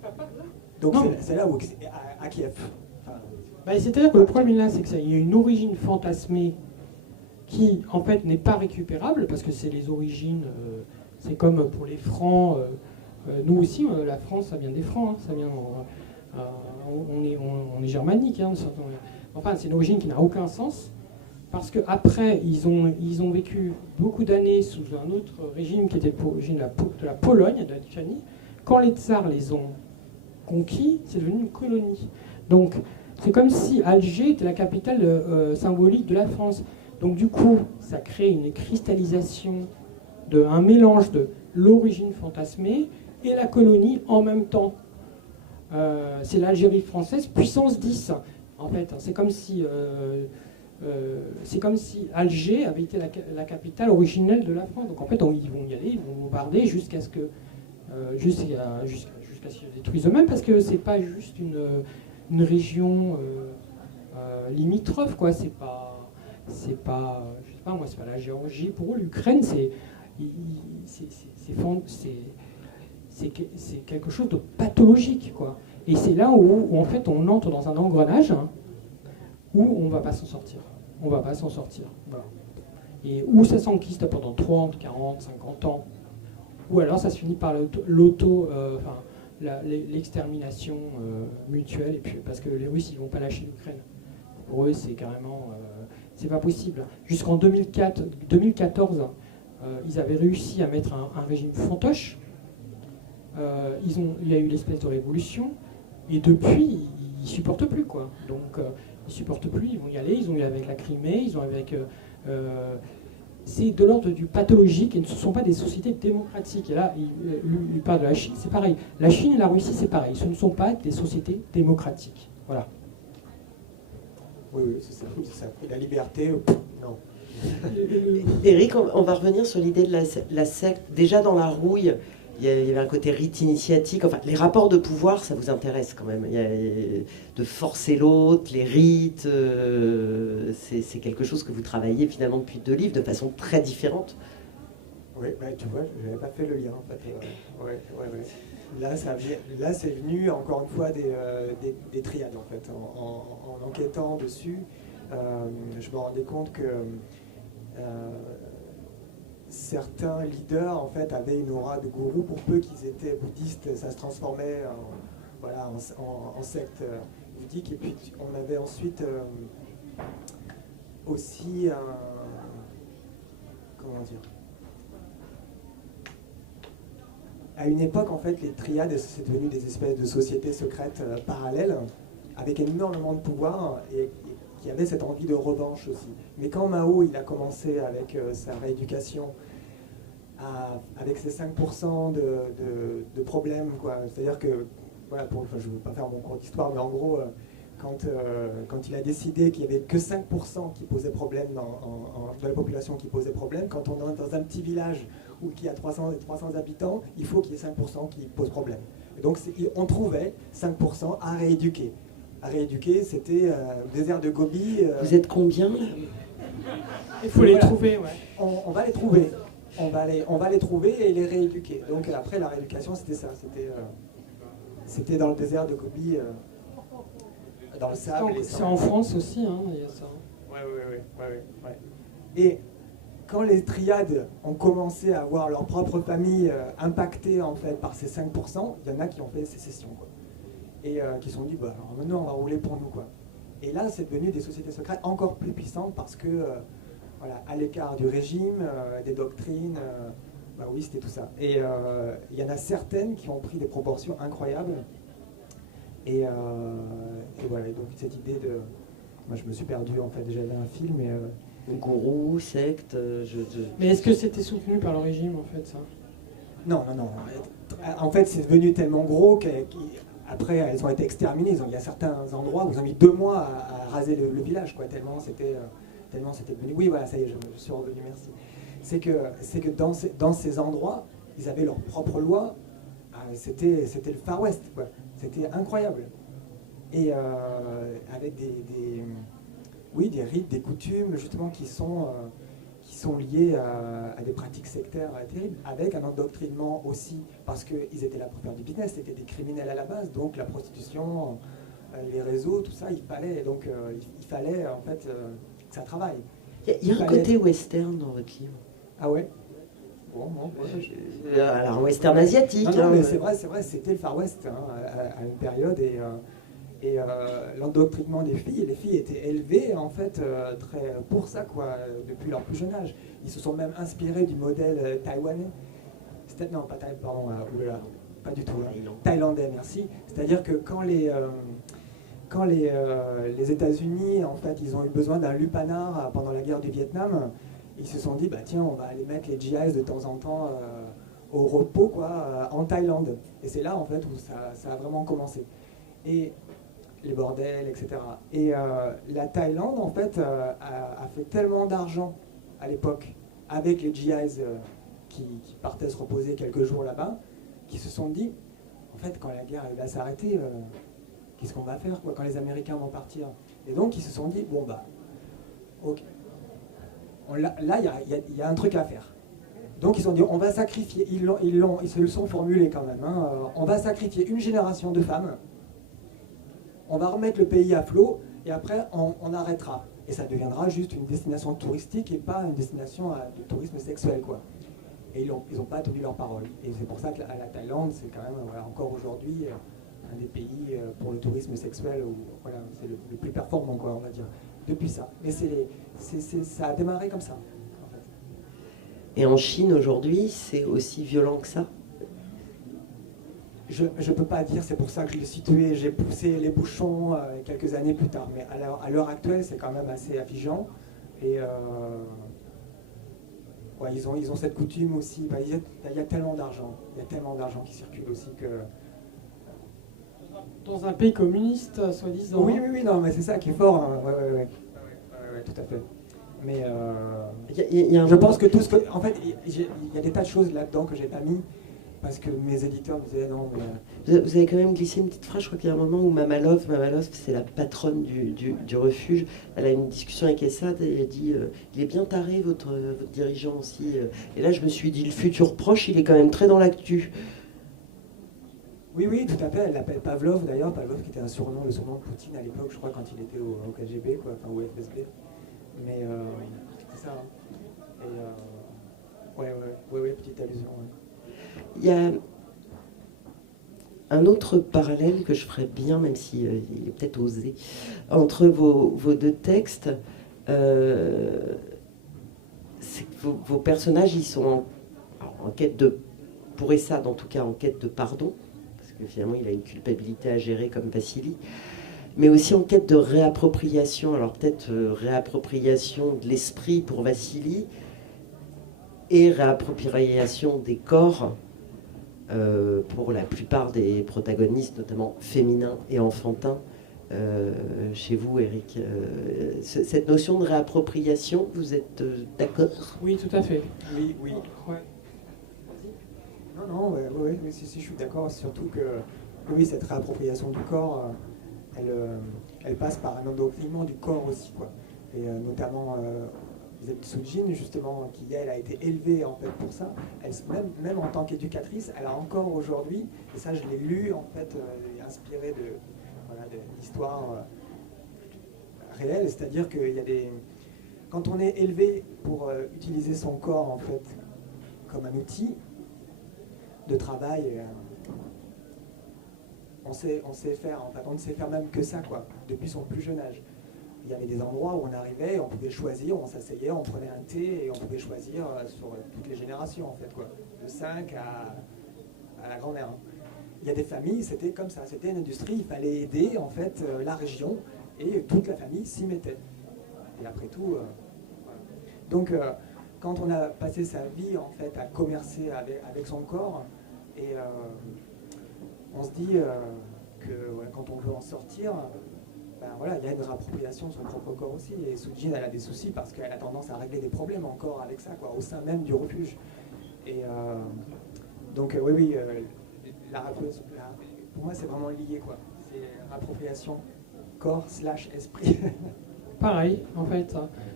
Donc Non. c'est là où, à Kiev. Enfin, C'est-à-dire que le problème là, c'est qu'il y a une origine fantasmée qui, en fait, n'est pas récupérable, parce que c'est les origines, c'est comme pour les Francs. Nous aussi, la France, ça vient des Francs, hein, ça vient, on est germanique. Hein, enfin, c'est une origine qui n'a aucun sens, parce qu'après, ils ont vécu beaucoup d'années sous un autre régime qui était l'origine de la Pologne, de la Lituanie. Quand les tsars les ont conquis, c'est devenu une colonie. Donc, c'est comme si Alger était la capitale symbolique de la France. Donc du coup, ça crée une cristallisation, un mélange de l'origine fantasmée et la colonie en même temps. C'est l'Algérie française puissance 10, en fait. C'est comme si Alger avait été la capitale originelle de la France. Donc en fait, ils vont y aller, ils vont bombarder jusqu'à ce qu'ils se détruisent eux-mêmes, parce que c'est pas juste une région limitrophe, quoi. C'est pas, je sais pas moi, c'est pas la Géorgie. Pour eux, l'Ukraine, c'est quelque chose de pathologique, quoi. Et c'est là où en fait on entre dans un engrenage, hein, où on va pas s'en sortir. On va pas s'en sortir. Voilà. Et où ça s'enquiste pendant 30, 40, 50 ans, ou alors ça se finit par l'extermination mutuelle, et puis parce que les Russes ils vont pas lâcher l'Ukraine. Pour eux c'est carrément c'est pas possible. Jusqu'en 2014, ils avaient réussi à mettre un régime fantoche. Il y a eu l'espèce de révolution, et depuis ils supportent plus, quoi. Donc ils supportent plus, ils vont y aller. Ils ont eu avec la Crimée, ils ont avec c'est de l'ordre du pathologique, et ne sont pas des sociétés démocratiques. Et là, il parle de la Chine, c'est pareil. La Chine et la Russie, c'est pareil. Ce ne sont pas des sociétés démocratiques. Voilà. oui, c'est ça. Et la liberté, non. Eric, on va revenir sur l'idée de la secte. Déjà dans la rouille, il y avait un côté rite initiatique. Enfin, les rapports de pouvoir, ça vous intéresse quand même. Il y a de forcer l'autre, les rites. C'est quelque chose que vous travaillez finalement depuis 2 livres de façon très différente. Oui, tu vois, je n'avais pas fait le lien en fait. Ouais. Là, c'est venu encore une fois des triades en fait. En enquêtant dessus, je me rendais compte que certains leaders en fait avaient une aura de gourou. Pour peu qu'ils étaient bouddhistes, ça se transformait en secte bouddhique. Et puis on avait ensuite aussi comment dire, à une époque en fait les triades c'est devenu des espèces de sociétés secrètes parallèles avec énormément de pouvoir et qui avaient cette envie de revanche aussi. Mais quand Mao il a commencé avec sa rééducation, avec ses 5% de problèmes, quoi. C'est-à-dire que, voilà, je ne veux pas faire mon cours d'histoire, mais en gros, quand il a décidé qu'il n'y avait que 5% qui posaient problème de la population qui posait problème, quand on est dans un petit village où il y a 300 habitants, il faut qu'il y ait 5% qui posent problème. Et donc on trouvait 5% à rééduquer. À rééduquer, c'était le désert de Gobi. Vous êtes combien là ? Il faut les trouver, ouais. On va les trouver. On va les trouver et les rééduquer. Donc après la rééducation, c'était ça. C'était dans le désert de Gobi, dans le sable. C'est en France aussi, hein, il y a ça. Ouais. Et quand les triades ont commencé à avoir leur propre famille impactée en fait par ces 5%, il y en a qui ont fait sécession, quoi. Et qui se sont dit, alors maintenant on va rouler pour nous, quoi. Et là, c'est devenu des sociétés secrètes encore plus puissantes parce que, voilà, à l'écart du régime, des doctrines, oui, c'était tout ça. Et il y en a certaines qui ont pris des proportions incroyables. Et voilà, et donc cette idée de... Moi, je me suis perdu, en fait, j'avais un film, et... Gourou, secte... Mais est-ce que c'était soutenu par le régime, en fait, ça ? Non. En fait, c'est devenu tellement gros qu'après, elles ont été exterminées. Il y a certains endroits où ils ont mis 2 mois à raser le village, quoi, tellement c'était devenu... Oui, voilà, ça y est, je suis revenu, merci. C'est que dans ces endroits, ils avaient leur propre loi. C'était le Far West, quoi. C'était incroyable. Et avec des rites, des coutumes, justement, qui qui sont liées à des pratiques sectaires terribles, avec un endoctrinement aussi, parce qu'ils étaient là pour faire du business, c'était des criminels à la base, donc la prostitution, les réseaux, tout ça, il fallait en fait que ça travaille. Il y a un côté western dans votre livre. Ah ouais. Bon, alors, western asiatique. Non, mais c'est vrai, c'était le Far West hein, à une période, et l'endoctrinement des filles, les filles étaient élevées en fait très pour ça quoi, depuis leur plus jeune âge. Ils se sont même inspirés du modèle taïwanais. Non, pas taïwanais, pardon, pas du tout. Thaïlandais, merci. C'est-à-dire que quand les États-Unis, en fait, ils ont eu besoin d'un lupanar pendant la guerre du Vietnam, ils se sont dit, bah tiens, on va aller mettre les GIs de temps en temps au repos, quoi, en Thaïlande. Et c'est là, en fait, où ça a vraiment commencé. Et les bordels, etc. Et la Thaïlande, en fait, a fait tellement d'argent à l'époque avec les GIs qui partaient se reposer quelques jours là-bas, qu'ils se sont dit, en fait, quand la guerre va s'arrêter, qu'est-ce qu'on va faire, quoi, quand les Américains vont partir? Et donc, ils se sont dit, bon, bah, ok. Là, il y a un truc à faire. Donc, ils se sont dit, on va sacrifier, ils se le sont formulés quand même, hein, on va sacrifier une génération de femmes, on va remettre le pays à flot, et après, on arrêtera. Et ça deviendra juste une destination touristique et pas une destination de tourisme sexuel, quoi. Et ils n'ont pas tenu leur parole. Et c'est pour ça que la Thaïlande, c'est quand même, voilà, encore aujourd'hui, un des pays pour le tourisme sexuel où voilà, c'est le plus performant, quoi, on va dire, depuis ça. Mais ça a démarré comme ça, en fait. Et en Chine, aujourd'hui, c'est aussi violent que ça? Je ne peux pas dire, c'est pour ça que je l'ai situé, j'ai poussé les bouchons quelques années plus tard. Mais à l'heure actuelle, c'est quand même assez affligeant. Et ouais, ils ont cette coutume aussi. Bah, il y a tellement d'argent. Il y a tellement d'argent qui circule aussi que... Dans un pays communiste, soi-disant. Oui, non, mais c'est ça qui est fort. Hein. Ouais, tout à fait. Mais je pense que tout ce que... En fait, il y a des tas de choses là-dedans que j'ai pas mis. Parce que mes éditeurs me disaient non, mais... Vous avez quand même glissé une petite phrase, je crois qu'il y a un moment où Mamalov, c'est la patronne du refuge, elle a une discussion avec Essad et elle dit il est bien taré votre dirigeant aussi. Et là je me suis dit le futur proche, il est quand même très dans l'actu. Oui, tout à fait, elle l'appelle Pavlov d'ailleurs, Pavlov qui était le surnom de Poutine à l'époque, je crois, quand il était au KGB, quoi, enfin au FSB. Mais c'est ça. Hein. Et ouais, petite allusion. Ouais. Il y a un autre parallèle que je ferais bien, même s'il est peut-être osé, entre vos deux textes. C'est que vos personnages, ils sont en quête de, pour Essad en tout cas, en quête de pardon, parce que finalement il a une culpabilité à gérer comme Vassili, mais aussi en quête de réappropriation. Alors peut-être réappropriation de l'esprit pour Vassili et réappropriation des corps pour la plupart des protagonistes, notamment féminins et enfantins, chez vous, Eric. Cette notion de réappropriation, vous êtes d'accord? Oui, tout à fait. Oui. Ouais. Non, si, je suis d'accord, surtout que oui, cette réappropriation du corps, elle passe par un endoctrinement du corps aussi, quoi. Et notamment... Sujin, justement, qui elle a été élevée en fait pour ça, même en tant qu'éducatrice, elle a encore aujourd'hui, et ça je l'ai lu en fait, inspiré de l'histoire réelle, c'est-à-dire qu'il y a quand on est élevé pour utiliser son corps en fait comme un outil de travail, on sait faire, en fait, on ne sait faire même que ça, quoi, depuis son plus jeune âge. Il y avait des endroits où on arrivait, on pouvait choisir, on s'asseyait, on prenait un thé et on pouvait choisir sur toutes les générations, en fait, quoi, de 5 à la grand-mère. Il y a des familles, c'était comme ça, c'était une industrie, il fallait aider, en fait, la région, et toute la famille s'y mettait. Et après tout, voilà. Donc, quand on a passé sa vie, en fait, à commercer avec son corps, et on se dit que ouais, quand on veut en sortir... Ben voilà, il y a une réappropriation de son propre corps aussi. Et Sujin, elle a des soucis parce qu'elle a tendance à régler des problèmes encore avec ça, quoi, au sein même du refuge. Et donc, oui, pour moi, c'est vraiment lié, quoi. C'est réappropriation corps / esprit. Pareil, en fait.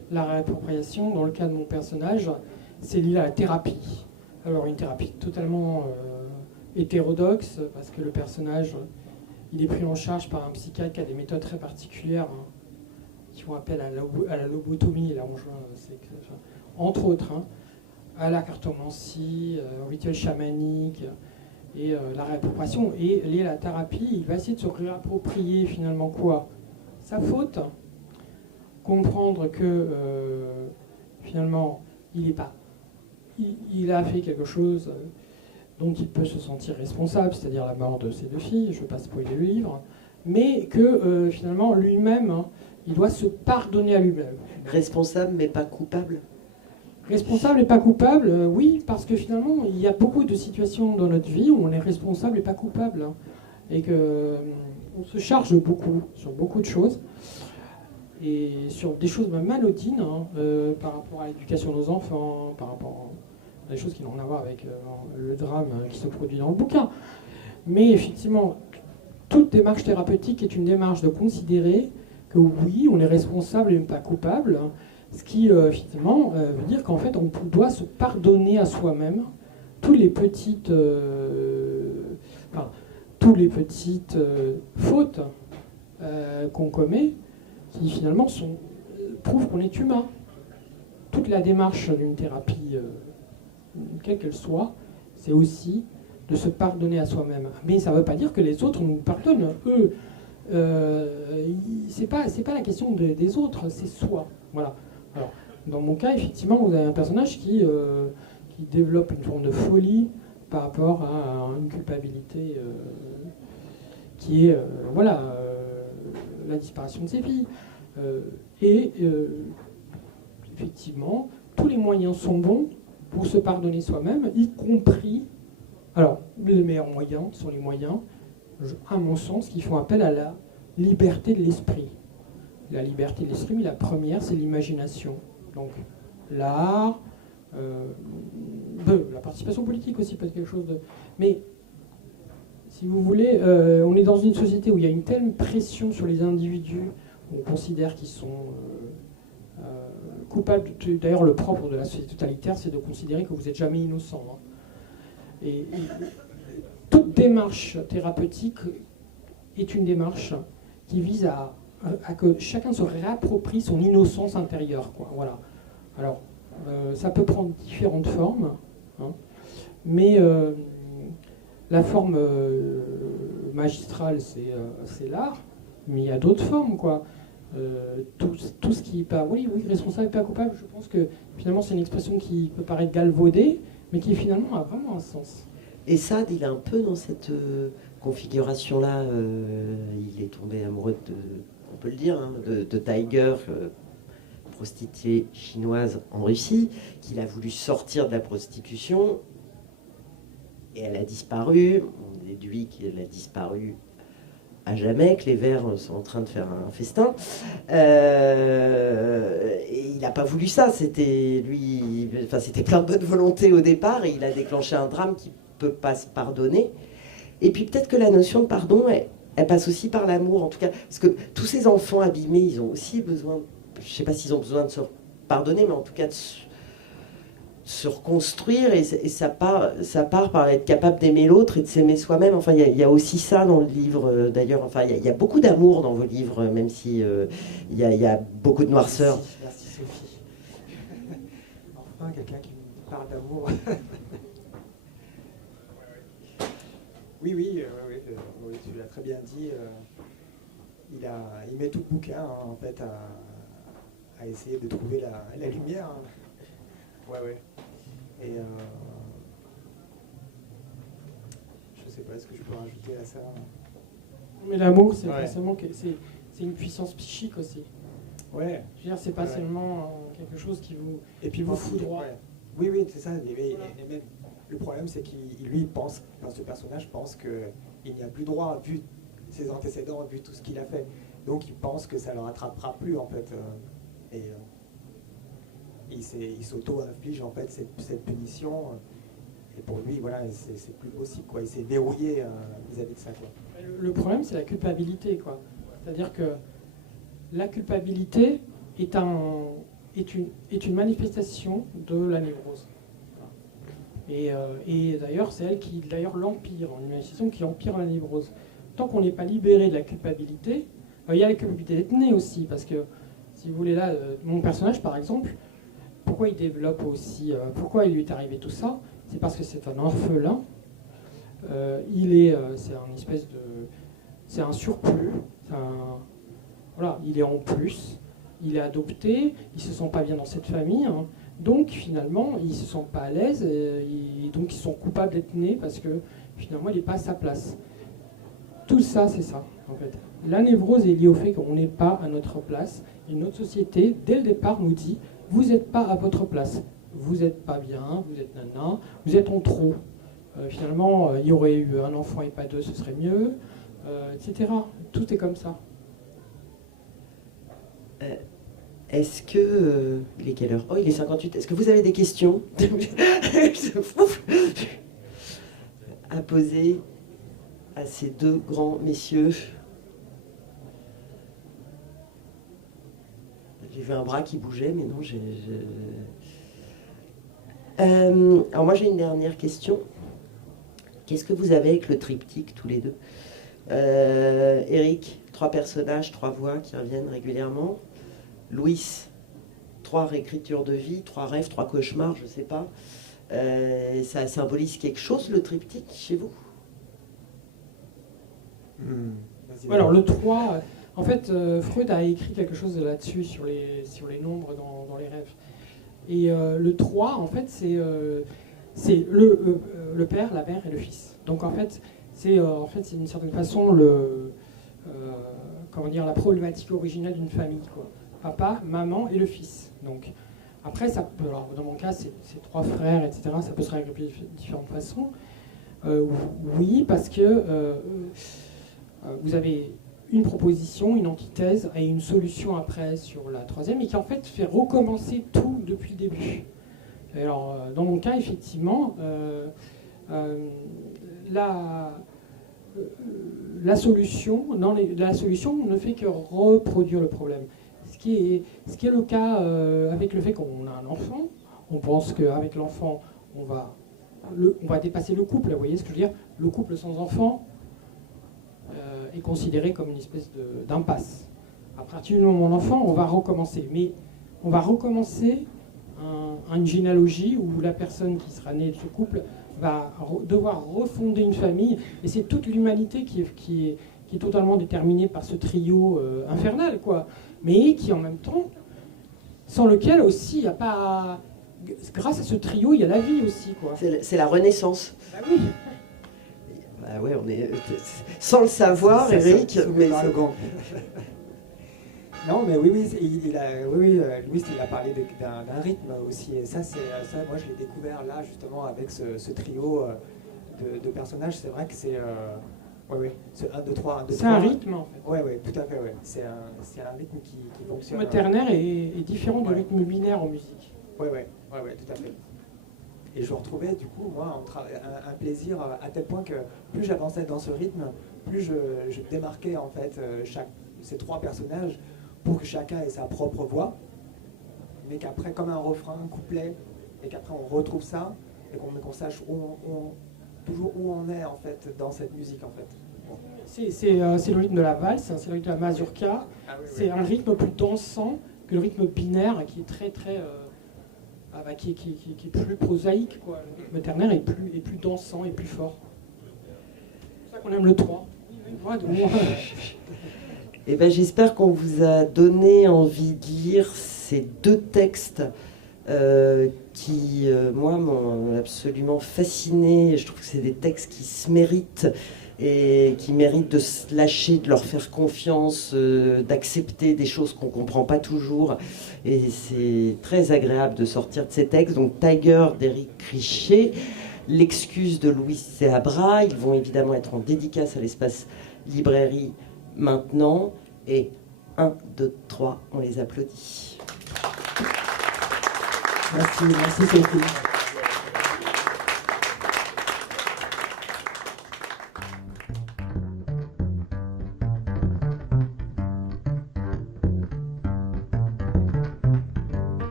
la réappropriation, dans le cas de mon personnage, c'est lié à la thérapie. Alors une thérapie totalement hétérodoxe, parce que le personnage, il est pris en charge par un psychiatre qui a des méthodes très particulières, hein, qui font appel à la lobotomie, là on joue, entre autres, hein, à la cartomancie, au rituel chamanique, et la réappropriation. Et lié à la thérapie, il va essayer de se réapproprier finalement quoi? Sa faute, comprendre que finalement il a fait quelque chose dont il peut se sentir responsable, c'est-à-dire la mort de ses 2 filles, je ne vais pas spoiler le livre, mais que finalement lui-même, hein, il doit se pardonner à lui-même. Responsable mais pas coupable? Responsable et pas coupable, oui, parce que finalement, il y a beaucoup de situations dans notre vie où on est responsable et pas coupable, hein, et qu'on se charge beaucoup, sur beaucoup de choses, et sur des choses même anodines, hein, par rapport à l'éducation de nos enfants, par rapport à des choses qui n'ont rien à voir avec le drame qui se produit dans le bouquin. Mais effectivement, toute démarche thérapeutique est une démarche de considérer que oui, on est responsable et même pas coupable, hein, ce qui effectivement veut dire qu'en fait on doit se pardonner à soi-même toutes les petites, fautes qu'on commet, qui finalement prouvent qu'on est humain. Toute la démarche d'une thérapie, quelle qu'elle soit, c'est aussi de se pardonner à soi-même. Mais ça ne veut pas dire que les autres nous pardonnent. Eux, c'est pas la question des autres, c'est soi. Voilà. Alors, dans mon cas, effectivement, vous avez un personnage qui développe une forme de folie par rapport à une culpabilité qui est la disparition de ses filles. Effectivement, tous les moyens sont bons pour se pardonner soi-même, y compris... Alors, les meilleurs moyens sont les moyens, à mon sens, qui font appel à la liberté de l'esprit. La liberté de l'esprit, mais la première, c'est l'imagination. Donc, l'art, la participation politique aussi peut être quelque chose de... Mais, si vous voulez, on est dans une société où il y a une telle pression sur les individus, on considère qu'ils sont coupables. D'ailleurs, le propre de la société totalitaire, c'est de considérer que vous n'êtes jamais innocent. Hein. Et toute démarche thérapeutique est une démarche qui vise à que chacun se réapproprie son innocence intérieure, quoi. Voilà. Alors, ça peut prendre différentes formes, hein, mais la forme magistrale, c'est l'art, mais il y a d'autres formes, quoi. Tout ce qui n'est pas, oui, responsable et pas coupable, je pense que finalement c'est une expression qui peut paraître galvaudée, mais qui finalement a vraiment un sens. Et Sade, il est un peu dans cette configuration-là. Il est tombé amoureux on peut le dire, hein, de Tiger, prostituée chinoise en Russie, qu'il a voulu sortir de la prostitution, et elle a disparu. On déduit qu'elle a disparu à jamais, que les Verts sont en train de faire un festin. Et il n'a pas voulu ça. C'était plein de bonne volonté au départ, et il a déclenché un drame qui peut pas se pardonner. Et puis peut-être que la notion de pardon, elle passe aussi par l'amour, en tout cas, parce que tous ces enfants abîmés, ils ont aussi besoin, je ne sais pas s'ils ont besoin de se pardonner, mais en tout cas de se reconstruire, et ça part par être capable d'aimer l'autre et de s'aimer soi-même. Enfin, il y a aussi ça dans le livre, d'ailleurs. Enfin, il y a beaucoup d'amour dans vos livres, même si il y a beaucoup de noirceur. Merci Sophie. Enfin, quelqu'un qui me parle d'amour. Oui, tu l'as très bien dit. Il met tout le bouquin, hein, en fait, à essayer de trouver la lumière. Hein. Ouais. Et je sais pas ce que je peux rajouter à ça. Mais l'amour, c'est forcément c'est une puissance psychique aussi. Ouais. Je veux dire, c'est pas seulement quelque chose qui vous et puis vous foudroie. Ouais. Oui, c'est ça. Et même, le problème, c'est qu'il pense, ce personnage pense qu'il n'y a plus droit, vu ses antécédents, vu tout ce qu'il a fait. Donc il pense que ça ne le rattrapera plus, en fait. Il s'auto-inflige, en fait, cette punition. Et pour lui, voilà, c'est plus possible, quoi. Il s'est verrouillé vis-à-vis de ça, quoi. Le problème, c'est la culpabilité, quoi. C'est-à-dire que la culpabilité est est une manifestation de la névrose. Et d'ailleurs, c'est elle qui l'empire, une manifestation qui empire la névrose. Tant qu'on n'est pas libéré de la culpabilité, il y a la culpabilité d'être né aussi, parce que, si vous voulez, là, mon personnage, par exemple, pourquoi il développe aussi, pourquoi il lui est arrivé tout ça, c'est parce que c'est un orphelin, c'est un surplus, voilà, il est en plus, il est adopté, il se sent pas bien dans cette famille, hein, donc finalement il se sent pas à l'aise, et donc ils sont coupables d'être nés parce que finalement il n'est pas à sa place. Tout ça, c'est ça, en fait. La névrose est liée au fait qu'on n'est pas à notre place, et notre société, dès le départ, nous dit « vous n'êtes pas à votre place, vous n'êtes pas bien, vous êtes nana, vous êtes en trop. Finalement, il y aurait eu un enfant et pas deux, ce serait mieux, etc. » Tout est comme ça. Est-ce que... il est quelle heure? Oh, il est 58. Est-ce que vous avez des questions à poser à ces deux grands messieurs? J'ai vu un bras qui bougeait, mais non, alors moi, j'ai une dernière question. Qu'est-ce que vous avez avec le triptyque, tous les deux? Eric, 3 personnages, 3 voix qui reviennent régulièrement. Louis, 3 réécritures de vie, 3 rêves, 3 cauchemars, je ne sais pas. Ça symbolise quelque chose, le triptyque, chez vous? Alors, le 3, en fait, Freud a écrit quelque chose là-dessus, sur les nombres dans les rêves. Et le 3, en fait, c'est le père, la mère et le fils. Donc, en fait, c'est d'une certaine façon la problématique originelle d'une famille, quoi. Papa, maman et le fils. Donc, après, ça peut, alors, dans mon cas, c'est 3 frères, etc. Ça peut se régler de différentes façons. Oui, parce que vous avez une proposition, une antithèse et une solution après sur la 3e, et qui en fait fait recommencer tout depuis le début. Et alors, dans mon cas, effectivement, la solution ne fait que reproduire le problème. Ce qui est le cas avec le fait qu'on a un enfant. On pense qu'avec l'enfant, on va dépasser le couple. Vous voyez ce que je veux dire? Le couple sans enfant est considéré comme une espèce d'impasse. À partir du moment où on a un enfant, on va recommencer. Mais on va recommencer une généalogie où la personne qui sera née de ce couple va devoir refonder une famille. Et c'est toute l'humanité qui est totalement déterminée par ce trio infernal, quoi. Mais qui, en même temps, sans lequel aussi, il n'y a pas... Grâce à ce trio, il y a la vie aussi, quoi. C'est la Renaissance. Bah oui. Bah ouais, on est... Sans le savoir, Eric, mais... Non, mais oui, Louis, il a parlé d'un rythme aussi. Et ça, moi, je l'ai découvert là, justement, avec ce trio de personnages. C'est vrai que c'est... c'est 1, 2, 3, 1, 2, 3. C'est un rythme, en fait. Oui, tout à fait, ouais. C'est un rythme qui fonctionne. Le rythme ternaire est différent du rythme binaire en musique. Oui, tout à fait. Et je retrouvais, du coup, moi, un plaisir à tel point que plus j'avançais dans ce rythme, plus je démarquais, en fait, ces 3 personnages, pour que chacun ait sa propre voix, mais qu'après, comme un refrain, un couplet, et qu'après on retrouve ça, et qu'on sache toujours où on est, en fait, dans cette musique, en fait. C'est le rythme de la valse, c'est le rythme de la mazurka, c'est un rythme plus dansant que le rythme binaire, qui est très, très... qui est plus prosaïque, quoi. Le rythme ternaire est plus dansant et plus fort. C'est pour ça qu'on aime le 3. Eh ben, j'espère qu'on vous a donné envie de lire ces 2 textes qui, moi, m'ont absolument fasciné. Je trouve que c'est des textes qui se méritent et qui méritent de se lâcher, de leur faire confiance, d'accepter des choses qu'on ne comprend pas toujours. Et c'est très agréable de sortir de ces textes. Donc, Tiger d'Éric Richet, L'excuse de Louis Seabra. Ils vont évidemment être en dédicace à l'espace librairie maintenant, et 1, 2, 3, on les applaudit. Merci Sophie.